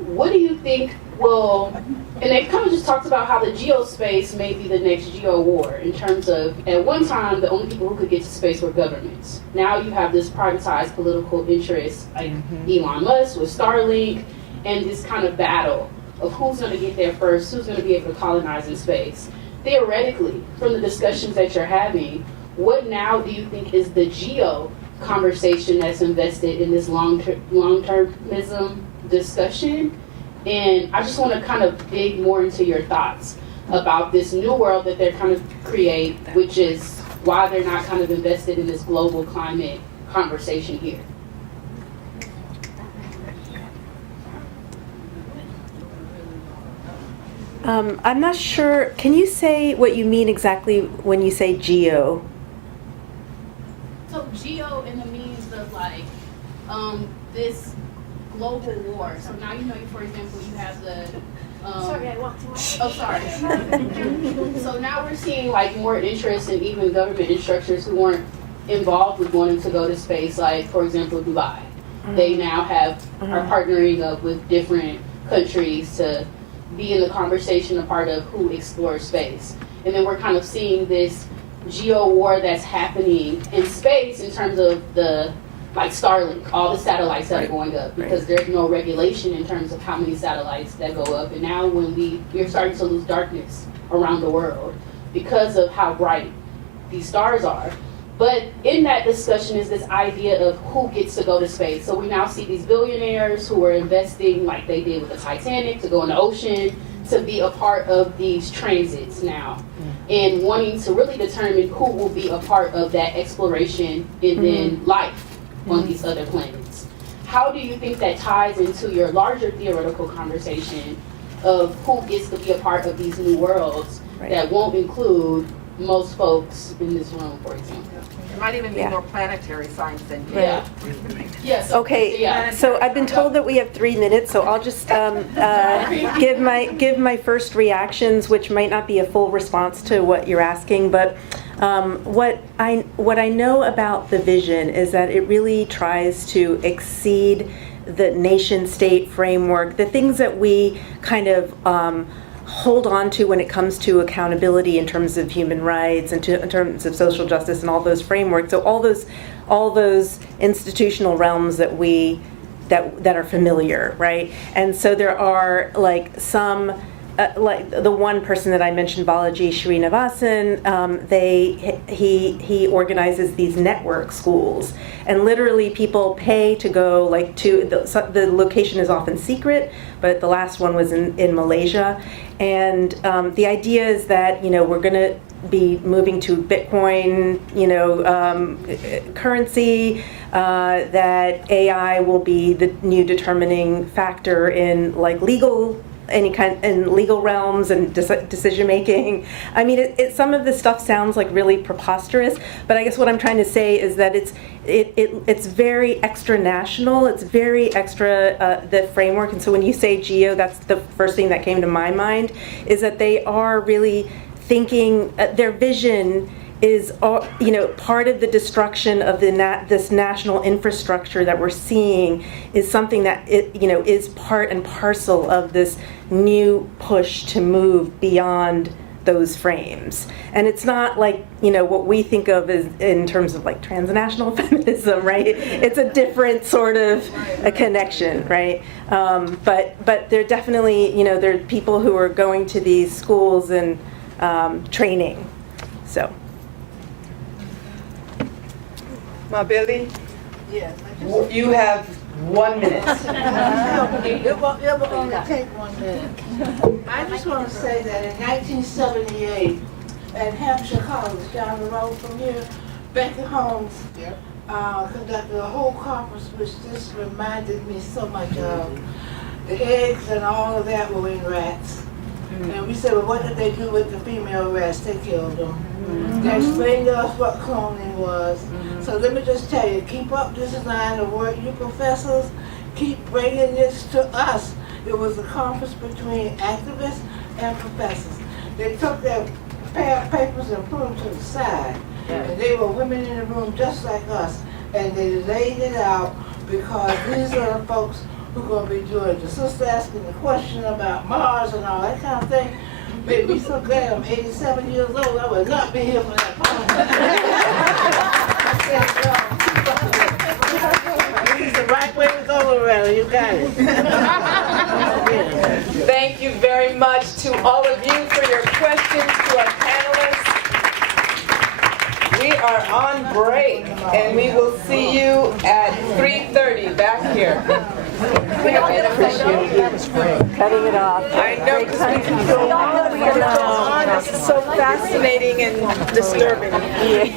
what do you think and they kind of just talked about how the geospace may be the next geo war, in terms of, at one time, the only people who could get to space were governments. Now you have this privatized political interest, like Elon Musk with Starlink, and this kind of battle of who's going to get there first, who's going to be able to colonize in space. Theoretically, from the discussions that you're having, what now do you think is the geo conversation that's invested in this long-termism discussion? And I just want to kind of dig more into your thoughts about this new world that they're kind of create, which is why they're not kind of invested in this global climate conversation here. I'm not sure. Can you say what you mean exactly when you say geo? So geo in the means of like this global war. So now for example, you have the Sorry, I walked away. oh, sorry. So now we're seeing like more interest in even government instructors who weren't involved with wanting to go to space, like for example, Dubai. They now are partnering up with different countries to be in the conversation, a part of who explores space. And then we're kind of seeing this geo war that's happening in space in terms of the like Starlink, all the satellites that are going up, because there's no regulation in terms of how many satellites that go up. And now when we're starting to lose darkness around the world because of how bright these stars are. But in that discussion is this idea of who gets to go to space. So we now see these billionaires who are investing, like they did with the Titanic, to go in the ocean, to be a part of these transits now, and wanting to really determine who will be a part of that exploration and then life on these other planets. How do you think that ties into your larger theoretical conversation of who gets to be a part of these new worlds that won't include most folks in this room, for example? It might even be more planetary science than geo. Yeah. Yes. Okay. Yeah. So I've been told that we have 3 minutes, so I'll just give my first reactions, which might not be a full response to what you're asking, but what I know about the vision is that it really tries to exceed the nation-state framework, the things that we kind of hold on to when it comes to accountability in terms of human rights and in terms of social justice and all those frameworks. So all those institutional realms that that are familiar, right? And so there are like some. Like the one person that I mentioned, Balaji Srinivasan, he organizes these network schools, and literally people pay to go like to the location is often secret, but the last one was in Malaysia, and the idea is that we're going to be moving to Bitcoin, currency, that AI will be the new determining factor in like in legal realms and decision making. I mean, some of this stuff sounds like really preposterous, but I guess what I'm trying to say is that it's very extra national. It's very extra the framework. And so when you say geo, that's the first thing that came to my mind, is that they are really thinking their vision is part of the destruction of this national infrastructure that we're seeing is something that is part and parcel of this new push to move beyond those frames. And it's not like what we think of as in terms of like transnational feminism, right? It's a different sort of a connection, right? But there definitely there are people who are going to these schools and training. So. Billy? Yes. You have 1 minute. It will only take 1 minute. I just want to say that in 1978, at Hampshire College, down the road from here, Becky Holmes conducted a whole conference which just reminded me so much of the eggs and all of that were in rats. And we said, well, what did they do with the female rats? They killed them. They explained to us what cloning was. So let me just tell you, keep up this line of work. You professors, keep bringing this to us. It was a conference between activists and professors. They took their papers and put them to the side. And they were women in the room just like us. And they laid it out because these are the folks who are going to be doing the sister asking the question about Mars and all that kind of thing. Made me so glad I'm 87 years old. I would not be here for that part. This is the right way to go, Loretta. You got it. Thank you very much to all of you for your questions, to our panelists. We are on break, and we will see you at 3:30 back here. Cutting it off. I know, because we can go on and on. This is so fascinating and disturbing. Yeah.